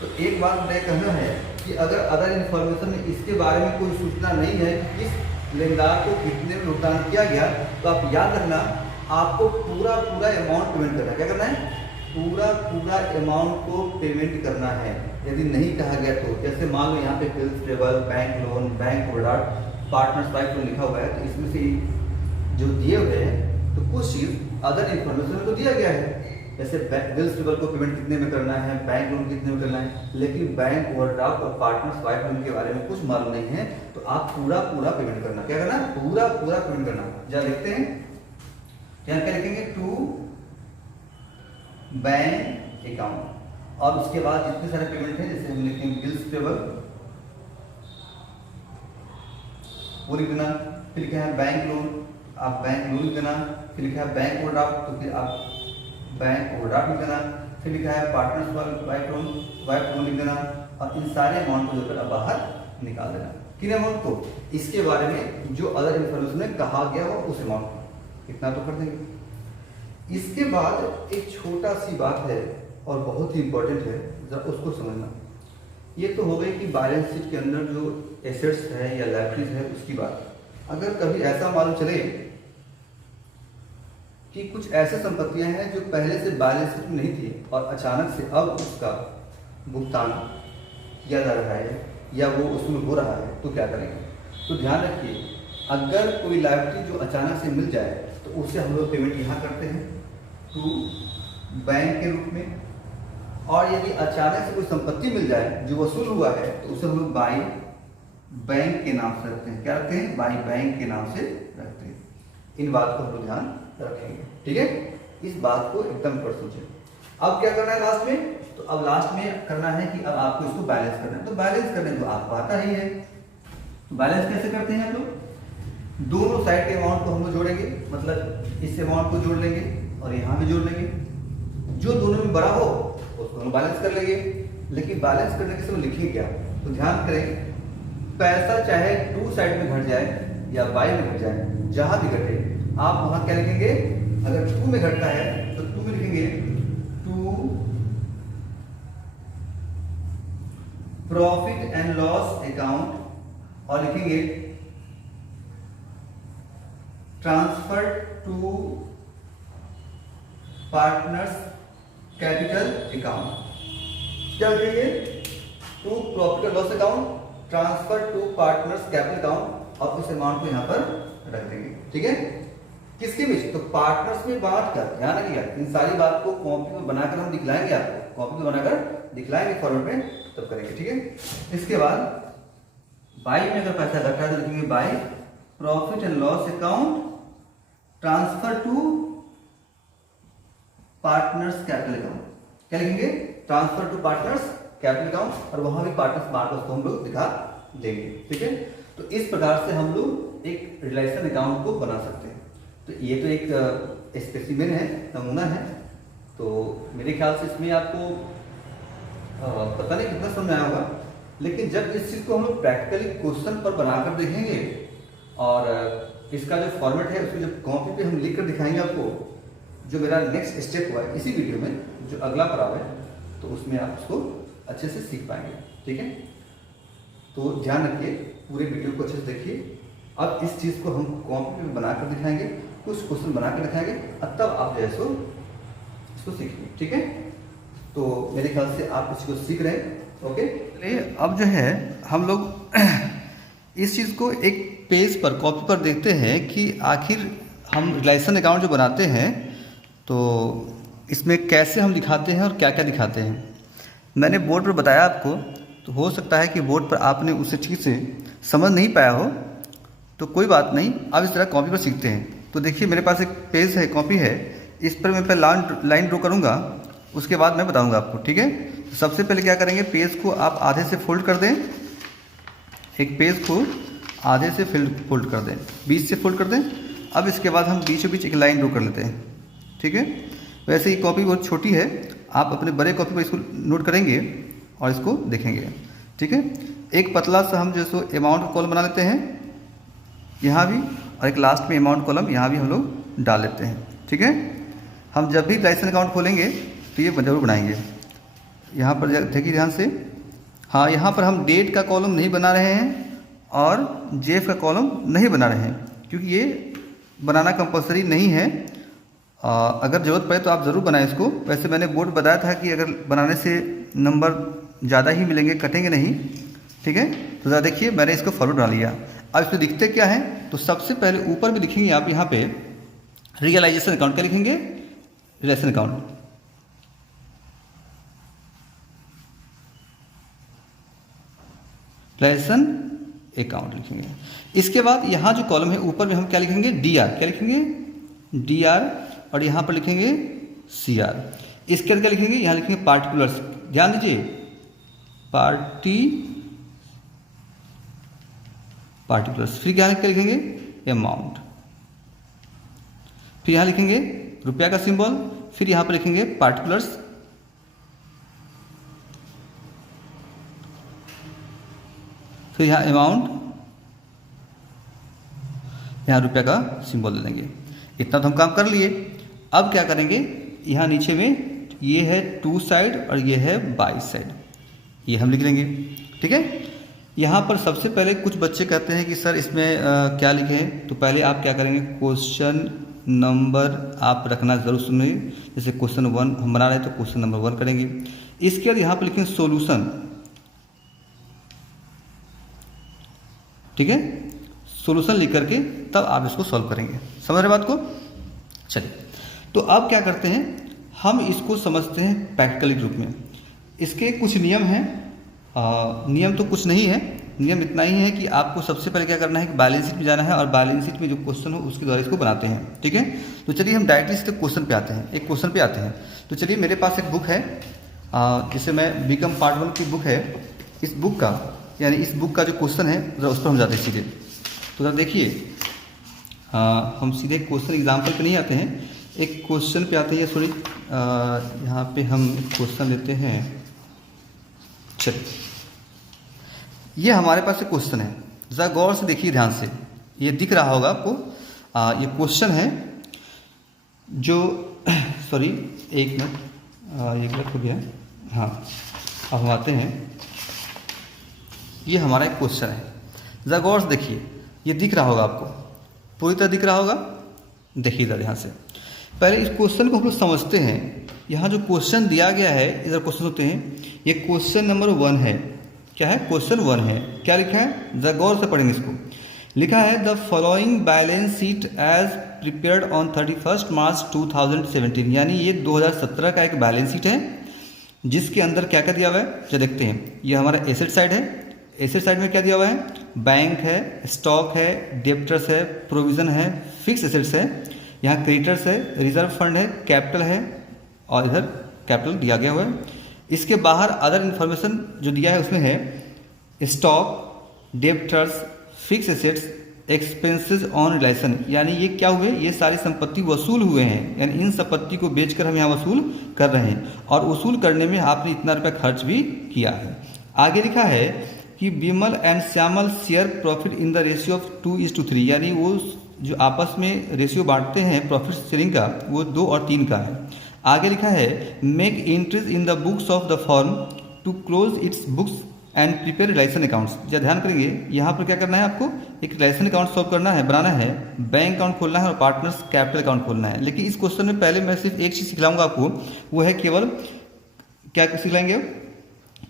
तो एक बात मुझे कहना है कि अगर अदर इन्फॉर्मेशन में इसके बारे में कोई सूचना नहीं है कि इस लेनदार को कितने में भुगतान किया गया, तो आप याद रखना आपको पूरा अमाउंट पेमेंट करना है। क्या करना है, पूरा अमाउंट को पेमेंट करना है। यदि नहीं कहा गया तो, जैसे मान लो यहाँ पे bills payable, bank loan, bank overdraft, partners wife loan लिखा हुआ है, तो इसमें से जो दिए हुए हैं तो कुछ चीज अदर इन्फॉर्मेशन में तो दिया गया है, जैसे बिल्स पेबल को पेमेंट कितने में करना है, बैंक लोन कितने में करना है, लेकिन बैंक ओवरड्राफ्ट और पार्टनर्स वाइफ लोन के बारे में कुछ मालूम नहीं है। तो आप पूरा पेमेंट करना। क्या करना, पूरा पेमेंट करना। जहाँ लिखते हैं, यहाँ क्या लिखेंगे, टू बैंक अकाउंट, और उसके बाद जितने सारे पेमेंट हैं, जैसे हम लिखेंगे बिल्स पेबल वो लिख देना, फिर लिखा है बैंक लोन, आप बैंक लोन लिख देना, फिर लिखा है बैंक ओवरड्राफ्ट, तो फिर आप बैंक ओवरड्राफ्ट लिख देना, फिर लिखा है पार्टनर्स वाइफ लोन लिख देना, और इन सारे अमाउंट को जो है बाहर निकाल देना। किन अमाउंट को, इसके बारे में जो अदर इन्फॉर्मेशन में कहा गया हो उस अमाउंट को, इतना तो कर देंगे। इसके बाद एक छोटा सी बात है और बहुत ही इम्पोर्टेंट है, ज़रा उसको समझना। ये तो हो गई कि बैलेंस शीट के अंदर जो एसेट्स है या लायबिलिटीज है उसकी बात। अगर कभी ऐसा मालूम चले कि कुछ ऐसे संपत्तियां हैं जो पहले से बैलेंस शीट में नहीं थी और अचानक से अब उसका भुगतान किया जा रहा है या वो उसमें हो रहा है, तो क्या करेंगे? तो ध्यान रखिए, अगर कोई लायबिलिटी जो अचानक से मिल जाए तो उससे हम लोग पेमेंट यहाँ करते हैं टू बैंक के रूप में, और यदि अचानक से कोई संपत्ति मिल जाए जो वसूल हुआ है तो उसे हम लोग बाई बैंक के नाम से रखते हैं। क्या रखते हैं? बाई बैंक के नाम से रखते हैं। इन बात को हम लोग ध्यान रखेंगे, ठीक है? इस बात को एकदम पर सोचें। अब क्या करना है लास्ट में? तो अब लास्ट में करना है कि अब आपको इसको बैलेंस करना है। तो बैलेंस करने तो आपको आता ही है, तो बैलेंस कैसे करते हैं हम लोग? दोनों साइड के अमाउंट को हम लोग जोड़ेंगे, मतलब इस अमाउंट को जोड़ लेंगे और यहाँ भी जोड़ लेंगे। जो दोनों में बड़ा हो उसको हम बैलेंस कर लेंगे। लेकिन बैलेंस करने के समय लिखेंगे क्या? तो ध्यान करें, पैसा चाहे टू साइड में घट जाए या बाई में घट जाए, जहां भी घटे आप वहां क्या लिखेंगे? अगर टू में घटता है तो टू में लिखेंगे to profit and loss account और लिखेंगे transfer to partners capital account. क्या लिखेंगे? To profit and loss account transfer to partners capital account और उस अमाउंट को यहाँ पर रख देंगे, ठीक है? किसके बीच? तो पार्टनर्स में बांट कर। ध्यान रखिएगा, इन सारी बात को कॉपी में बनाकर हम दिखलाएंगे, आपको कॉपी में बनाकर दिखलाएंगे फॉरवर्ड में, तब करेंगे, ठीक है? इसके बाद बाई में अगर पैसा घटा है तो लिखेंगे by profit and loss account transfer to partners capital account. क्या लिखेंगे? Transfer to partners capital account, और वहां भी पार्टनर्स मार्क उसको हम लोग दिखा देंगे, ठीक है? तो इस प्रकार से हम लोग एक रिलेशन अकाउंट को बना सकते हैं। तो ये तो एक स्पेसिमेन है, नमूना है। तो मेरे ख्याल से इसमें आपको पता नहीं कितना समझ आया होगा, लेकिन जब इस चीज़ को हम लोग प्रैक्टिकली क्वेश्चन पर बनाकर देखेंगे और इसका जो फॉर्मेट है उसको जब कॉपी पे हम लिख कर दिखाएंगे आपको, जो मेरा नेक्स्ट स्टेप हुआ है इसी वीडियो में, जो अगला पड़ाव है, तो उसमें आप उसको अच्छे से सीख पाएंगे, ठीक है? तो ध्यान रखिए, पूरे वीडियो को अच्छे से देखिए। अब इस चीज़ को हम कॉपी में बनाकर दिखाएंगे, कुछ क्वेश्चन बनाकर दिखाएंगे, तब आप जो है सो इसको सीखेंगे, ठीक है? तो मेरे ख्याल से आप इसको सीख रहे हैं, ओके? अब जो है हम लोग इस चीज़ को एक पेज पर, कॉपी पर देखते हैं कि आखिर हम रिलेशन अकाउंट जो बनाते हैं तो इसमें कैसे हम दिखाते हैं और क्या क्या दिखाते हैं। मैंने बोर्ड पर बताया आपको, तो हो सकता है कि बोर्ड पर आपने उसे ठीक से समझ नहीं पाया हो, तो कोई बात नहीं, आप इस तरह कॉपी पर सीखते हैं। तो देखिए मेरे पास एक पेज है, कॉपी है, इस पर मैं पहले लाइन ड्रॉ करूँगा, उसके बाद मैं बताऊँगा आपको, ठीक है? तो सबसे पहले क्या करेंगे, पेज को आप आधे से फोल्ड कर दें, एक पेज को आधे से फोल्ड कर दें, बीच से फोल्ड कर दें। अब इसके बाद हम बीचों बीच एक लाइन ड्रॉ कर लेते हैं, ठीक है? वैसे ही कॉपी बहुत छोटी है, आप अपने बड़े कॉपी पर इसको नोट करेंगे और इसको देखेंगे, ठीक है? एक पतला सा हम जो सो अमाउंट कॉलम बना लेते हैं यहाँ भी, और एक लास्ट में अमाउंट कॉलम यहाँ भी हम लोग डाल लेते हैं, ठीक है? हम जब भी रिलेशन अकाउंट खोलेंगे तो ये जरूर बनाएंगे। यहाँ पर देखिए ध्यान से, हाँ, यहाँ पर हम डेट का कॉलम नहीं बना रहे हैं और जेफ का कॉलम नहीं बना रहे हैं, क्योंकि ये बनाना कंपलसरी नहीं है। अगर ज़रूरत पड़े तो आप ज़रूर बनाएं इसको। वैसे मैंने बोर्ड बताया था कि अगर बनाने से नंबर ज़्यादा ही मिलेंगे, कटेंगे नहीं, ठीक है? तो ज़रा देखिए, मैंने इसको फॉरवर्ड बना लिया। अब इसमें दिखते क्या है, तो सबसे पहले ऊपर भी लिखेंगे आप यहाँ पे रियलाइजेशन अकाउंट। क्या लिखेंगे? Realisation account. रिलेशन अकाउंट लिखेंगे। इसके बाद यहाँ जो कॉलम है ऊपर में हम क्या लिखेंगे? D R. क्या लिखेंगे? D R. और यहाँ पर लिखेंगे सी आर। इसके अंदर क्या लिखेंगे? यहाँ लिखेंगे पार्टिकुलर्स। ध्यान दीजिए, पार्टिकुलर्स। फिर क्या लिखेंगे? अमाउंट। फिर यहाँ लिखेंगे रुपया का सिंबल। फिर यहाँ पर लिखेंगे पार्टिकुलर्स। फिर यहाँ अमाउंट, यहाँ रुपया का सिंबल दे देंगे। इतना तो हम काम कर लिए। अब क्या करेंगे, यहाँ नीचे में ये है टू साइड और ये है बाई साइड, ये हम लिख लेंगे। ठीक है, यहाँ पर सबसे पहले कुछ बच्चे कहते हैं कि सर इसमें क्या लिखें, तो पहले आप क्या करेंगे, क्वेश्चन नंबर आप रखना ज़रूर सुनिए। जैसे क्वेश्चन 1 हम बना रहे हैं तो क्वेश्चन नंबर 1 करेंगे। इसके बाद यहाँ पर लिखेंगे सोल्यूशन। ठीक है, सोल्यूशन लिख करके तब आप इसको सॉल्व करेंगे। समझ रहे बात को? चलिए, तो अब क्या करते हैं, हम इसको समझते हैं प्रैक्टिकली रूप में। इसके कुछ नियम हैं। नियम तो कुछ नहीं है, नियम इतना ही है कि आपको सबसे पहले क्या करना है कि बैलेंस शीट में जाना है और बैलेंस शीट में जो क्वेश्चन हो उसके द्वारा इसको बनाते हैं। ठीक है, तो चलिए हम डायरेक्टली इसके क्वेश्चन पे आते हैं, एक क्वेश्चन पे आते हैं। तो चलिए, मेरे पास एक बुक है जिसे मैं बीकॉम पार्ट 1 की बुक है। इस बुक का यानी इस बुक का जो क्वेश्चन है जरा उस पर हम जाते हैं सीधे। तो जरा देखिए, हम सीधे क्वेश्चन एग्जाम्पल पे नहीं आते हैं, एक क्वेश्चन पे आते हैं। सॉरी, यहाँ पे हम क्वेश्चन लेते हैं। चलिए, ये हमारे पास एक क्वेश्चन है, ज़रा गौर से देखिए ध्यान से, ये दिख रहा होगा आपको। ये क्वेश्चन है जो सॉरी एक मिनट हो गया। हाँ, अब हम आते हैं। ये हमारा एक क्वेश्चन है, ज़रा गौर से देखिए, ये दिख रहा होगा आपको, पूरी तरह दिख रहा होगा। देखिए इधर, यहाँ से पहले इस क्वेश्चन को हम लोग समझते हैं। यहाँ जो क्वेश्चन दिया गया है, इधर क्वेश्चन होते हैं, ये क्वेश्चन नंबर 1 है। क्या है? क्वेश्चन 1 है। क्या लिखा है, जरा गौर से पढ़ेंगे इसको। लिखा है the following balance sheet as prepared on 31 March 2017, यानी ये 2017 का एक बैलेंस शीट है जिसके अंदर क्या क्या दिया हुआ है, जो देखते हैं। ये हमारा एसेट साइड है। एसेट साइड में क्या दिया हुआ है, बैंक है, स्टॉक है, डेब्टर्स है, प्रोविजन है, फिक्स एसेट्स है, यहाँ क्रेडिटर्स है, रिजर्व फंड है, कैपिटल है और इधर कैपिटल दिया गया हुआ है। इसके बाहर अदर इन्फॉर्मेशन जो दिया है उसमें है stock, debtors, fix assets, expenses on relation, यानी ये क्या हुए, ये सारी संपत्ति वसूल हुए हैं, यानी इन संपत्ति को बेचकर हम यहाँ वसूल कर रहे हैं और वसूल करने में आपने इतना रुपया खर्च भी किया है। आगे लिखा है कि Vimal and Shyamal share profit in the ratio of 2:3, यानी वो जो आपस में रेशियो बांटते हैं प्रॉफिट शेयरिंग का, वो 2 और 3 का है। आगे लिखा है make entries in the books of the firm to close its books and prepare relation accounts. जब ध्यान करेंगे, यहाँ पर क्या करना है, आपको एक रिलेशन अकाउंट सॉल्व करना है, बनाना है, बैंक अकाउंट खोलना है और पार्टनर्स कैपिटल अकाउंट खोलना है। लेकिन इस क्वेश्चन में पहले मैं सिर्फ एक चीज़ सिखलाऊंगा आपको, वो है केवल क्या सिखलाएंगे,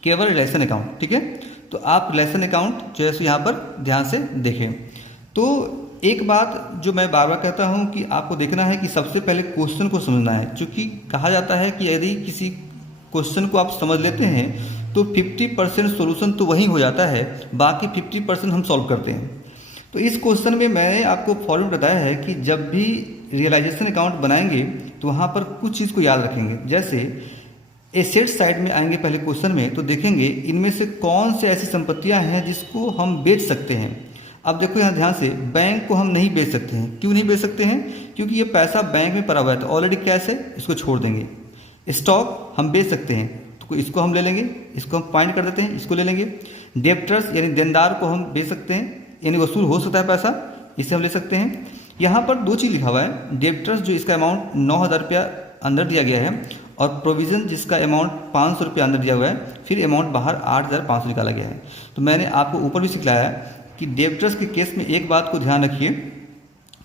केवल रिलेशन अकाउंट। ठीक है, तो आप रिलेशन अकाउंट जो है यहाँ पर ध्यान से देखें। तो एक बात जो मैं बार बार कहता हूँ कि आपको देखना है कि सबसे पहले क्वेश्चन को समझना है, क्योंकि कहा जाता है कि यदि किसी क्वेश्चन को आप समझ लेते हैं तो 50% सोल्यूशन तो वहीं हो जाता है, बाकी 50% हम सॉल्व करते हैं। तो इस क्वेश्चन में मैंने आपको फॉर्मूला बताया है कि जब भी रियलाइजेशन अकाउंट बनाएंगे तो वहाँ पर कुछ चीज़ को याद रखेंगे। जैसे एसेट साइड में आएंगे पहले क्वेश्चन में, तो देखेंगे इनमें से कौन से ऐसी संपत्तियाँ हैं जिसको हम बेच सकते हैं। अब देखो यहाँ ध्यान से, बैंक को हम नहीं बेच सकते हैं। क्यों नहीं बेच सकते हैं? क्योंकि ये पैसा बैंक में पड़ा हुआ है, तो ऑलरेडी कैश है, इसको छोड़ देंगे। स्टॉक हम बेच सकते हैं, तो इसको हम ले लेंगे, इसको हम पॉइंट कर देते हैं, इसको ले लेंगे। डेब्टर्स यानी देनदार को हम बेच सकते हैं, यानी वसूल हो सकता है पैसा, इसे हम ले सकते हैं। यहाँ पर 2 चीज़ लिखा हुआ है, डेब्टर्स जो इसका अमाउंट 9,000 रुपया अंदर दिया गया है और प्रोविज़न जिसका अमाउंट 500 रुपया अंदर दिया हुआ है, फिर अमाउंट बाहर 8,500 निकाला गया है। तो मैंने आपको ऊपर भी सिखलाया कि डेब्टर्स के केस में एक बात को ध्यान रखिए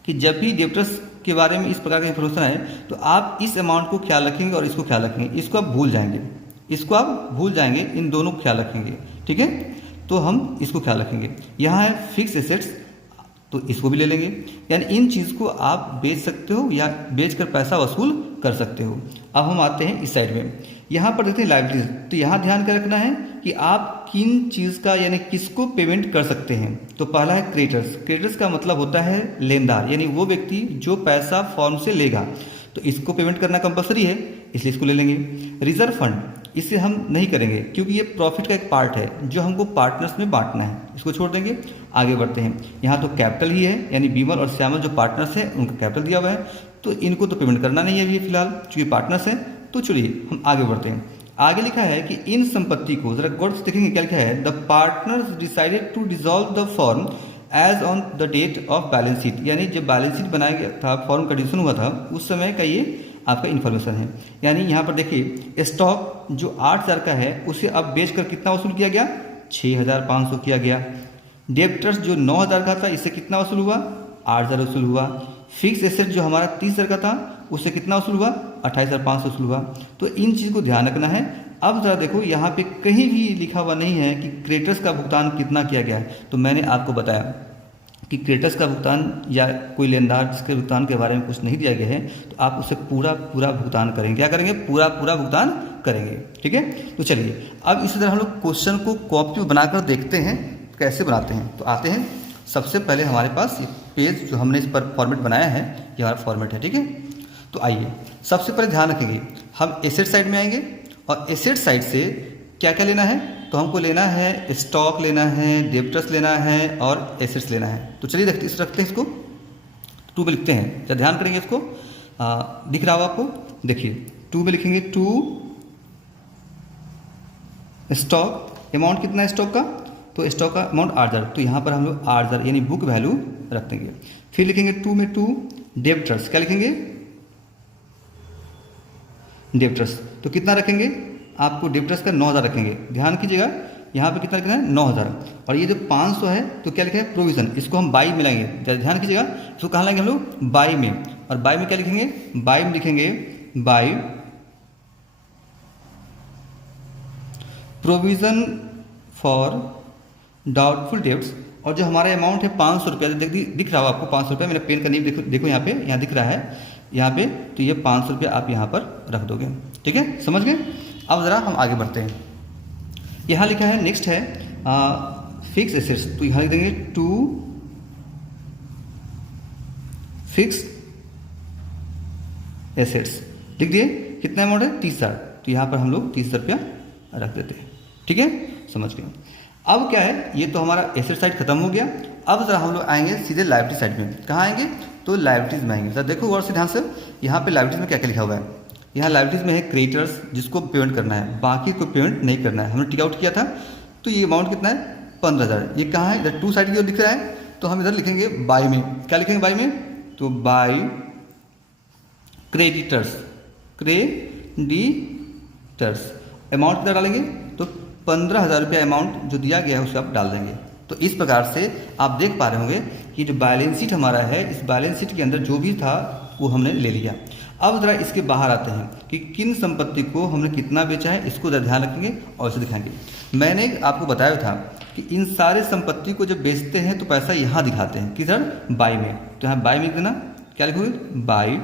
कि जब भी डेब्टर्स के बारे में इस प्रकार का इन्फॉर्मेशन आए तो आप इस अमाउंट को ख्याल रखेंगे और इसको ख्याल रखेंगे। इसको आप भूल जाएंगे, इसको आप भूल जाएंगे, इन दोनों को ख्याल रखेंगे। ठीक है, तो हम इसको ख्याल रखेंगे। यहाँ है फिक्स एसेट्स, तो इसको भी ले लेंगे, यानी इन चीज़ को आप बेच सकते हो या बेचकर पैसा वसूल कर सकते हो। अब हम आते हैं इस साइड में, यहाँ पर देखते हैं लायबिलिटीज। तो यहाँ ध्यान क्या रखना है कि आप किन चीज़ का यानी किसको पेमेंट कर सकते हैं। तो पहला है क्रेडिटर्स। क्रेडिटर्स का मतलब होता है लेनदार, यानी वो व्यक्ति जो पैसा फॉर्म से लेगा, तो इसको पेमेंट करना कंपलसरी है, इसलिए इसको ले लेंगे। रिजर्व फंड, इसे हम नहीं करेंगे क्योंकि ये प्रॉफिट का एक पार्ट है जो हमको पार्टनर्स में बांटना है, इसको छोड़ देंगे। आगे बढ़ते हैं, यहाँ तो कैपिटल ही है, यानी विमल और श्यामल जो पार्टनर्स हैं उनका कैपिटल दिया हुआ है, तो इनको तो पेमेंट करना नहीं है अभी फिलहाल क्योंकि पार्टनर्स हैं। तो चलिए हम आगे बढ़ते हैं। आगे लिखा है कि इन संपत्ति को जरा गौर से देखेंगे, क्या लिखा है, the partners decided to dissolve the firm as on the date of balance sheet, यानी जब बैलेंस शीट बनाया गया था, फॉर्म कंडीशन हुआ था, उस समय का ये आपका इन्फॉर्मेशन है। यानी यहाँ पर देखिए स्टॉक जो 8,000 का है उसे अब बेच कर कितना वसूल किया गया, 6,500 किया गया। डेब्टर्स जो 9,000 का था इससे कितना वसूल हुआ, 8,000 वसूल हुआ। फिक्स एसेट जो हमारा 30,000 का था उससे कितना वसूल हुआ, 28,500 वसूल हुआ। तो इन चीज़ को ध्यान रखना है। अब ज़रा देखो यहाँ पे कहीं भी लिखा हुआ नहीं है कि क्रेडिटर्स का भुगतान कितना किया गया है। तो मैंने आपको बताया कि क्रेडिटर्स का भुगतान या कोई लेनदार जिसके भुगतान के बारे में कुछ नहीं दिया गया है तो आप उसे पूरा पूरा भुगतान करेंगे। क्या करेंगे, पूरा पूरा भुगतान करेंगे। ठीक है, तो चलिए अब इसी तरह हम लोग क्वेश्चन को कॉपी बनाकर देखते हैं कैसे बनाते हैं। तो आते हैं, सबसे पहले हमारे पास ये पेज जो हमने इस पर फॉर्मेट बनाया है ये हमारा फॉर्मेट है। ठीक है, तो आइए सबसे पहले ध्यान रखेंगे हम एसेट साइड में आएंगे और एसेट साइड से क्या क्या लेना है, तो हमको लेना है स्टॉक लेना है, डेब्टर्स लेना है और एसेट्स लेना है। तो चलिए रखते हैं इसको, 2 में लिखते हैं, जब ध्यान करेंगे इसको दिख रहा होगा आपको, देखिए 2 में लिखेंगे 2 स्टॉक, अमाउंट कितना है स्टॉक का, तो स्टॉक का अमाउंट 8,000, तो यहाँ पर हम लोग 8,000 यानी बुक वैल्यू रख देंगे। फिर लिखेंगे 2 में 2 डेब्टर्स, क्या लिखेंगे, डेब्टर्स, तो कितना रखेंगे, आपको डेब्टर्स का 9,000 रखेंगे। ध्यान कीजिएगा यहाँ पे कितना लिखना है, 9,000। और ये जो 500 है तो क्या लिखा है, प्रोविज़न, इसको हम बाई में लाएंगे। ध्यान कीजिएगा इसको कहाँ लाएंगे हम लोग, बाई में। और बाई में क्या लिखेंगे, बाई में लिखेंगे by provision for doubtful debts. और जो हमारा अमाउंट है 500 रुपया, दिख रहा होगा आपको 500 रुपया, मेरा पेन का नीब देखो यहाँ पे, यहाँ दिख रहा है यहाँ पे, तो ये 500 रुपया आप यहाँ पर रख दोगे। ठीक है, समझ गए। अब ज़रा हम आगे बढ़ते हैं। यहाँ लिखा है नेक्स्ट है फिक्स एसेट्स, तो यहाँ लिख देंगे 2 फिक्स एसेट्स, लिख दिए। कितना अमाउंट है, 30,000, तो यहाँ पर हम लोग 30,000 रुपया रख देते हैं। ठीक है, समझ गए। अब क्या है, ये तो हमारा एसेट साइड खत्म हो गया। अब जरा हम लोग आएंगे सीधे लायबिलिटी साइड में। कहाँ आएंगे, तो लायबिलिटीज में आएंगे। सर देखो गौर से ध्यान से, यहाँ पे लायबिलिटीज में क्या क्या लिखा हुआ है। यहाँ लायबिलिटीज में है क्रेडिटर्स जिसको पेमेंट करना है, बाकी को पेमेंट नहीं करना है। हमने टिक आउट किया था, तो ये अमाउंट कितना है, 15,000। ये कहाँ है, इधर 2 साइड की ओर दिख रहा है, तो हम इधर लिखेंगे बाई में। क्या लिखेंगे बाई में, तो बाई क्रेडिटर्स, अमाउंट कितना डालेंगे, तो 15,000 रुपया अमाउंट जो दिया गया है उसे आप डाल देंगे। तो इस प्रकार से आप देख पा रहे होंगे कि जो बैलेंस शीट हमारा है, इस बैलेंस शीट के अंदर जो भी था वो हमने ले लिया। अब ज़रा इसके बाहर आते हैं कि किन संपत्ति को हमने कितना बेचा है, इसको ज़रा ध्यान रखेंगे और इसे दिखाएंगे। मैंने आपको बताया था कि इन सारे संपत्ति को जब बेचते हैं तो पैसा यहाँ दिखाते हैं, किधर, बाई में। तो यहाँ बाई में लिख देना, क्या लिखोगे, बाई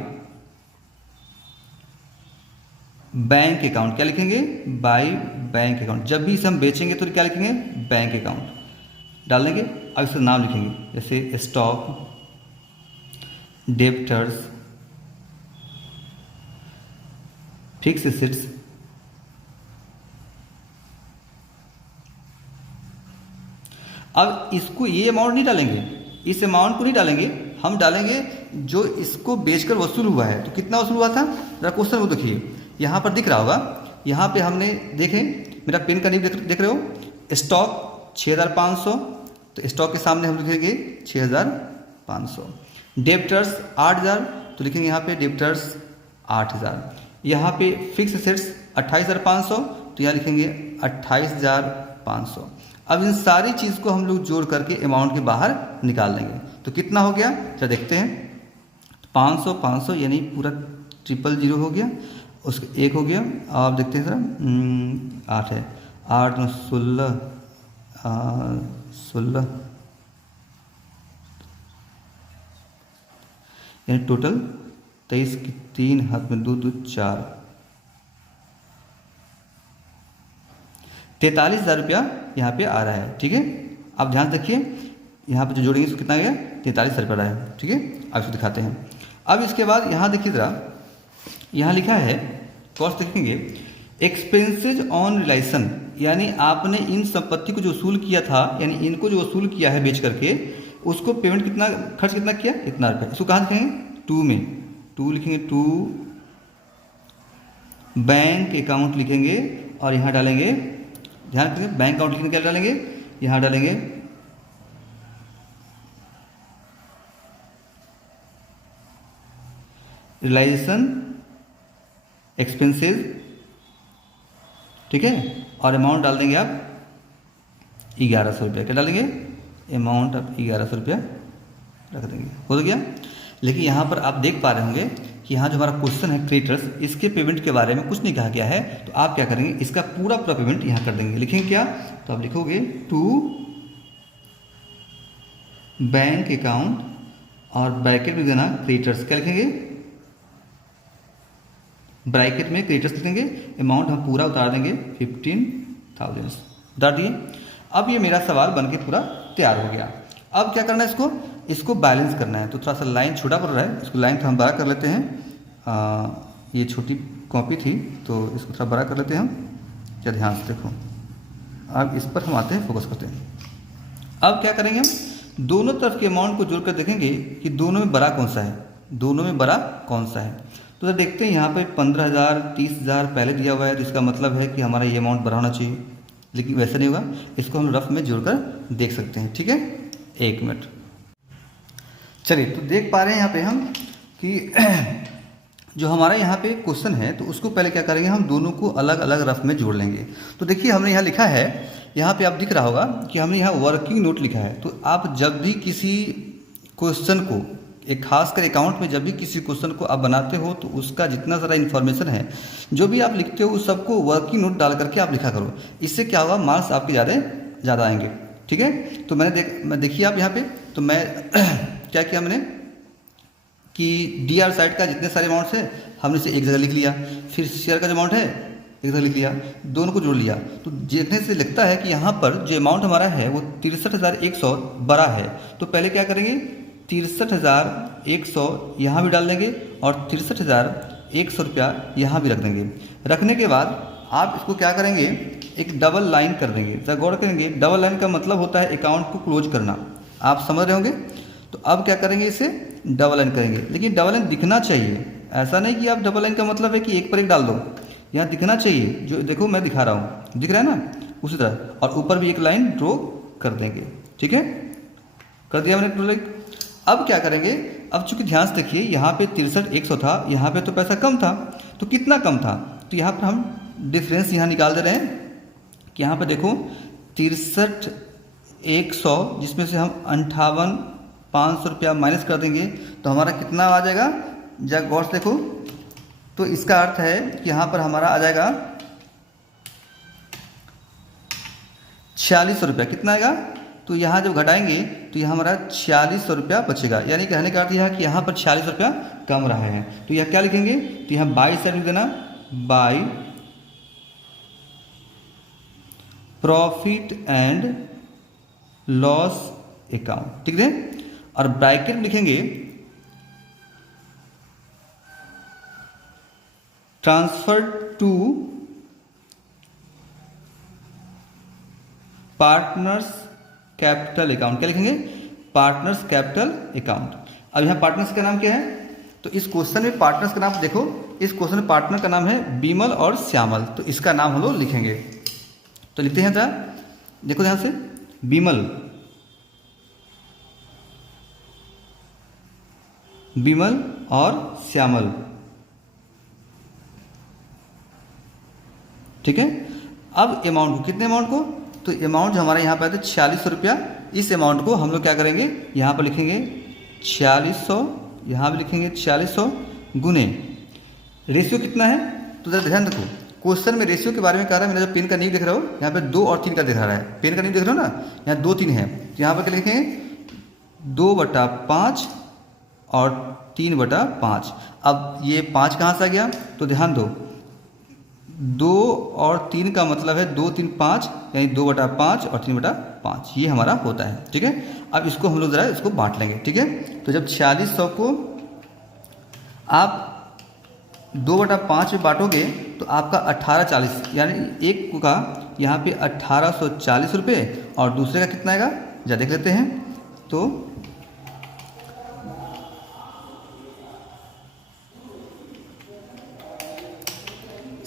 बैंक अकाउंट, क्या लिखेंगे, बाई बैंक अकाउंट। जब भी इसे हम बेचेंगे तो क्या लिखेंगे, बैंक अकाउंट डाल देंगे। अब इसका नाम लिखेंगे, जैसे स्टॉक, डेब्टर्स, फिक्स एसेट्स, अब इसको ये अमाउंट नहीं डालेंगे, इस अमाउंट को नहीं डालेंगे, हम डालेंगे जो इसको बेचकर वसूल हुआ है। तो कितना वसूल हुआ था, जरा क्वेश्चन को देखिए, यहाँ पर दिख रहा होगा, यहाँ पे हमने देखें, मेरा पेन का नीब देख रहे हो, स्टॉक 6,500, तो स्टॉक के सामने हम लिखेंगे 6,500। डेब्टर्स 8,000, तो लिखेंगे यहाँ पे डेब्टर्स 8,000। यहाँ पे फिक्स एसेट्स 28,500, तो यहाँ लिखेंगे 28,500। अब इन सारी चीज़ को हम लोग जोड़ करके अमाउंट के बाहर निकाल लेंगे। तो कितना हो गया, चलो देखते हैं। 500 500 यानी पूरा 000 हो गया, उसका 1 हो गया। आप देखते हैं जरा, 8 है, 8 9 16 16 यानी टोटल 23 की 3 हाथ में 2 2 4 43,000 रुपया यहाँ पे आ रहा है। ठीक है, आप ध्यान रखिए, यहाँ पे जो जोड़ेंगे इसको कितना गया, 43,000 रुपया रहा है। ठीक है, आप इसको दिखाते हैं। अब इसके बाद यहाँ देखिए ज़रा, यहाँ लिखा है, कॉस्ट देखेंगे, एक्सपेंसेज ऑन रिलाइजेशन, यानी आपने इन संपत्ति को जो वसूल किया था, यानी इनको जो वसूल किया है बेच करके, उसको पेमेंट कितना, खर्च कितना किया, इतना रुपया। इसको कहाँ लिखेंगे, 2 में, 2 लिखेंगे, 2 बैंक अकाउंट लिखेंगे और यहाँ डालेंगे, ध्यान रखेंगे, बैंक अकाउंट लिखने क्या डालेंगे, यहाँ डालेंगे रिलाइजेशन एक्सपेंसेस, ठीक है, और अमाउंट डाल देंगे आप 1100 रुपया। क्या डालेंगे? अमाउंट आप 1100 रुपया रख देंगे, हो गया। लेकिन यहाँ पर आप देख पा रहे होंगे कि यहाँ जो हमारा क्वेश्चन है क्रेडिटर्स, इसके पेमेंट के बारे में कुछ नहीं कहा गया है। तो आप क्या करेंगे, इसका पूरा पेमेंट यहाँ कर देंगे। लिखेंगे क्या? तो आप लिखोगे टू बैंक अकाउंट और ब्रैकेट में देना क्रेडिटर्स। क्या लिखेंगे? ब्रैकेट में क्रेडिटर्स लिख देंगे, अमाउंट हम पूरा उतार देंगे 15,000 उतार दिए। अब ये मेरा सवाल बन के पूरा तैयार हो गया। अब क्या करना है, इसको बैलेंस करना है। तो थोड़ा सा लाइन छोटा पड़ रहा है, इसको लाइन थोड़ा हम बड़ा कर लेते हैं। ये छोटी कॉपी थी तो इसको थोड़ा बड़ा कर लेते हैं हम। क्या ध्यान से देखो, अब इस पर हम आते हैं, फोकस करते हैं। अब क्या करेंगे, हम दोनों तरफ के अमाउंट को जोड़कर देखेंगे कि दोनों में बड़ा कौन सा है, दोनों में बड़ा कौन सा है। तो देखते हैं, यहाँ पे 15,000 30,000 पहले दिया हुआ है, तो इसका मतलब है कि हमारा ये अमाउंट बड़ा होना चाहिए, लेकिन वैसा नहीं होगा। इसको हम रफ में जोड़कर देख सकते हैं, ठीक है। एक मिनट, चलिए। तो देख पा रहे हैं यहाँ पे हम कि जो हमारा यहाँ पे क्वेश्चन है, तो उसको पहले क्या करेंगे, हम दोनों को अलग अलग रफ में जोड़ लेंगे। तो देखिए, हमने यहाँ लिखा है, यहाँ पे आप दिख रहा होगा कि हमने यहाँ वर्किंग नोट लिखा है। तो आप जब भी किसी क्वेश्चन को, एक खासकर अकाउंट में जब भी किसी क्वेश्चन को आप बनाते हो, तो उसका जितना सारा इन्फॉर्मेशन है, जो भी आप लिखते हो, उस सबको वर्किंग नोट डाल करके आप लिखा करो। इससे क्या होगा, मार्क्स आपके ज़्यादा आएंगे, ठीक है। तो मैं देखिए आप यहाँ पे, तो मैं क्या किया मैंने कि DR साइड का जितने सारे अमाउंट्स है, हमने इसे एक जगह लिख लिया। फिर शेयर का जो अमाउंट है, एक जगह लिख लिया, दोनों को जोड़ लिया। तो देखने से लगता है कि यहाँ पर जो अमाउंट हमारा है वो 63,100 बड़ा है। तो पहले क्या करेंगे, 63,100 यहाँ भी डाल देंगे और 63,100 रुपया यहाँ भी रख देंगे। रखने के बाद आप इसको क्या करेंगे, एक डबल लाइन कर देंगे। जरा गौर करेंगे, डबल लाइन का मतलब होता है अकाउंट को क्लोज करना, आप समझ रहे होंगे। तो अब क्या करेंगे, इसे डबल लाइन करेंगे, लेकिन डबल लाइन दिखना चाहिए। ऐसा नहीं कि आप डबल लाइन का मतलब है कि एक पर एक डाल दो, यहाँ दिखना चाहिए। जो देखो मैं दिखा रहा हूँ, दिख रहा है ना, उसी तरह। और ऊपर भी एक लाइन ड्रॉ कर देंगे, ठीक है। कर दिया मैंने ड्रॉ। अब क्या करेंगे, अब चूंकि ध्यान से देखिए, यहाँ पे 63,100 था, यहाँ पे तो पैसा कम था। तो कितना कम था, तो यहाँ पर हम डिफरेंस यहाँ निकाल दे रहे हैं कि यहाँ पे देखो 63,100, जिसमें से हम 58,500 रुपया माइनस कर देंगे, तो हमारा कितना आ जाएगा, जब गौर से देखो। तो इसका अर्थ है कि यहाँ पर हमारा आ जाएगा 4600 रुपया। कितना आएगा, तो यहाँ जब घटाएंगे तो यहाँ हमारा 4600 रुपया बचेगा। यानी कहने का अर्थ यह है कि यहाँ पर 4600 रुपया कम रहा है। तो यह क्या लिखेंगे, तो यहाँ बाई साइड लिख देना, by profit and loss account, ठीक है। और ब्रैकेट में लिखेंगे transfer to partners capital account. क्या लिखेंगे, पार्टनर्स कैपिटल अकाउंट। अब यहाँ पार्टनर्स का नाम क्या है, तो इस क्वेश्चन में पार्टनर्स का नाम देखो, इस क्वेश्चन में पार्टनर का नाम है बिमल और श्यामल। तो इसका नाम हम लोग लिखेंगे, तो लिखते हैं। जरा देखो ध्यान से, बिमल और श्यामल, ठीक है। अब अमाउंट को, कितने अमाउंट को, तो अमाउंट जो हमारे यहाँ पे आता है 4600 रुपया। इस अमाउंट को हम लोग क्या करेंगे, यहाँ पर लिखेंगे 4600, यहाँ भी लिखेंगे 4600 गुने रेशियो कितना है। तो जरा ध्यान रखो, क्वेश्चन में रेशियो के बारे में कह रहा है। मेरा जो पेन का नींव देख रहा हो, यहाँ पे 2 और 3 का दिखा रहा है। पेन का नींव देख रहे हो ना, यहाँ 2 3 है। तो यहाँ पर क्या लिखेंगे, 2/5 और 3/5। अब ये 5 कहाँ से आ गया, तो ध्यान दो, 2 और 3 का मतलब है 2 3 5, यानी 2/5 और 3/5 ये हमारा होता है, ठीक है। अब इसको हम लोग ज़रा इसको बांट लेंगे, ठीक है। तो जब 4600 को आप 2/5 में बांटोगे, तो आपका 1840, यानी एक का यहाँ पे 1840 रुपये, और दूसरे का कितना आएगा, जरा देख लेते हैं। तो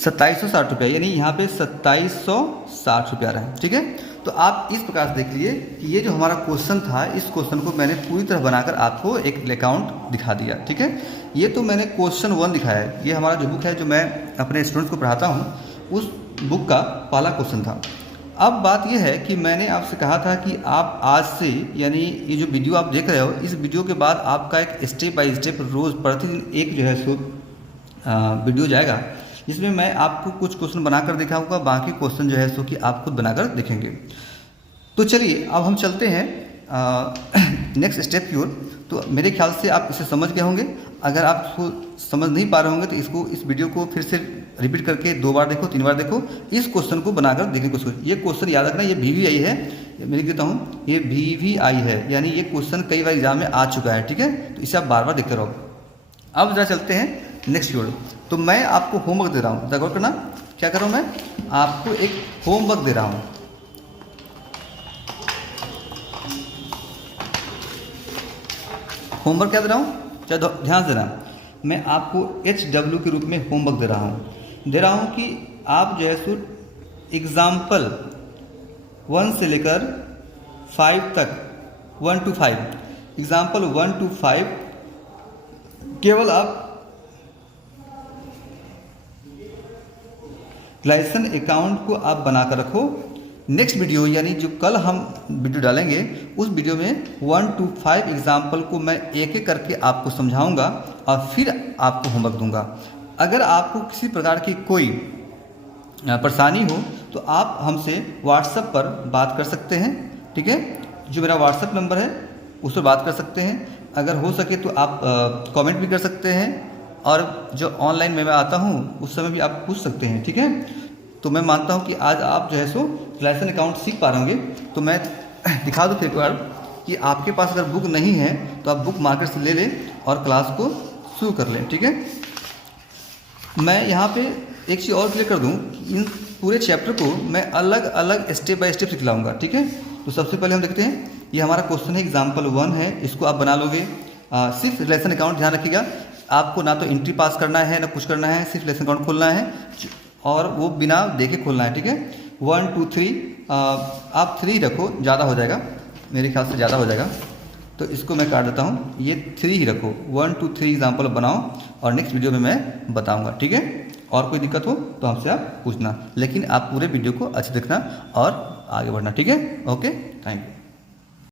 2760 रुपया, यानी यहाँ पे 2760 रुपया आ रहा है। ठीक है, तो आप इस प्रकार से देख लिए कि ये जो हमारा क्वेश्चन था, इस क्वेश्चन को मैंने पूरी तरह बनाकर आपको एक अकाउंट दिखा दिया। ठीक है, ये तो मैंने क्वेश्चन 1 दिखाया है। ये हमारा जो बुक है, जो मैं अपने स्टूडेंट्स को पढ़ाता हूँ, उस बुक का पहला क्वेश्चन था। अब बात यह है कि मैंने आपसे कहा था कि आप आज से, यानी ये जो वीडियो आप देख रहे हो, इस वीडियो के बाद आपका एक स्टेप बाय स्टेप रोज़ प्रतिदिन एक जो है सो वीडियो जाएगा, जिसमें मैं आपको कुछ क्वेश्चन बनाकर दिखाऊंगा, बाकी क्वेश्चन जो है सो कि आप खुद बनाकर देखेंगे। तो चलिए अब हम चलते हैं नेक्स्ट स्टेप की ओर। तो मेरे ख्याल से आप इसे समझ गए होंगे। अगर आप इसको समझ नहीं पा रहे होंगे तो इस वीडियो को फिर से रिपीट करके 2 बार देखो, 3 बार देखो, इस क्वेश्चन को बनाकर देखने की कोशिश करो। ये क्वेश्चन याद रखना, ये VVI है, मैं लिख देता हूँ, ये VVI है, यानी ये क्वेश्चन कई बार एग्जाम में आ चुका है। ठीक है, तो इसे आप बार बार देखते रहो। अब जरा चलते हैं नेक्स्ट वीडियो। तो मैं आपको होमवर्क दे रहा हूँ, गौर करना, क्या कर रहा हूँ, मैं आपको एक होमवर्क दे रहा हूँ। होमवर्क क्या दे रहा हूँ, चाहे ध्यान से देना, मैं आपको HW के रूप में होमवर्क दे रहा हूँ कि आप जो है सो एग्जाम्पल 1 से लेकर 5 तक, 1 to 5, एग्जाम्पल 1 to 5 केवल आप ग्लाइसन अकाउंट को आप बनाकर रखो। नेक्स्ट वीडियो, यानी जो कल हम वीडियो डालेंगे, उस वीडियो में 1 to 5 एग्जाम्पल को मैं एक एक करके आपको समझाऊंगा और फिर आपको होमवर्क दूंगा। अगर आपको किसी प्रकार की कोई परेशानी हो तो आप हमसे व्हाट्सएप पर बात कर सकते हैं। ठीक है, जो मेरा व्हाट्सएप नंबर है उस पर बात कर सकते हैं। अगर हो सके तो आप कमेंट भी कर सकते हैं, और जो ऑनलाइन में मैं आता हूँ उस समय भी आप पूछ सकते हैं। ठीक है, तो मैं मानता हूँ कि आज आप जो है सो ग्लाइसन अकाउंट सीख पा रहे होंगे। तो मैं दिखा दूँ एक बार कि आपके पास अगर बुक नहीं है तो आप बुक मार्केट से ले लें और क्लास को शुरू कर लें। ठीक है, मैं यहाँ पे एक चीज़ और क्लियर कर दूँ, इन पूरे चैप्टर को मैं अलग अलग स्टेप बाय स्टेप सिखलाऊंगा। ठीक है, तो सबसे पहले हम देखते हैं, ये हमारा क्वेश्चन है, एग्जाम्पल 1 है, इसको आप बना लोगे। सिर्फ ग्लाइसन अकाउंट ध्यान रखिएगा, आपको ना तो एंट्री पास करना है ना कुछ करना है, सिर्फ ग्लाइसन अकाउंट खोलना है और वो बिना देखे खोलना है। ठीक है, 1 2 3, आप 3 रखो, ज़्यादा हो जाएगा, मेरे ख्याल से ज़्यादा हो जाएगा, तो इसको मैं काट देता हूँ, ये 3 ही रखो। 1 2 3 एग्जाम्पल बनाओ और नेक्स्ट वीडियो में मैं बताऊँगा। ठीक है, और कोई दिक्कत हो तो हमसे आप पूछना, लेकिन आप पूरे वीडियो को अच्छे देखना और आगे बढ़ना। ठीक है, ओके, थैंक यू।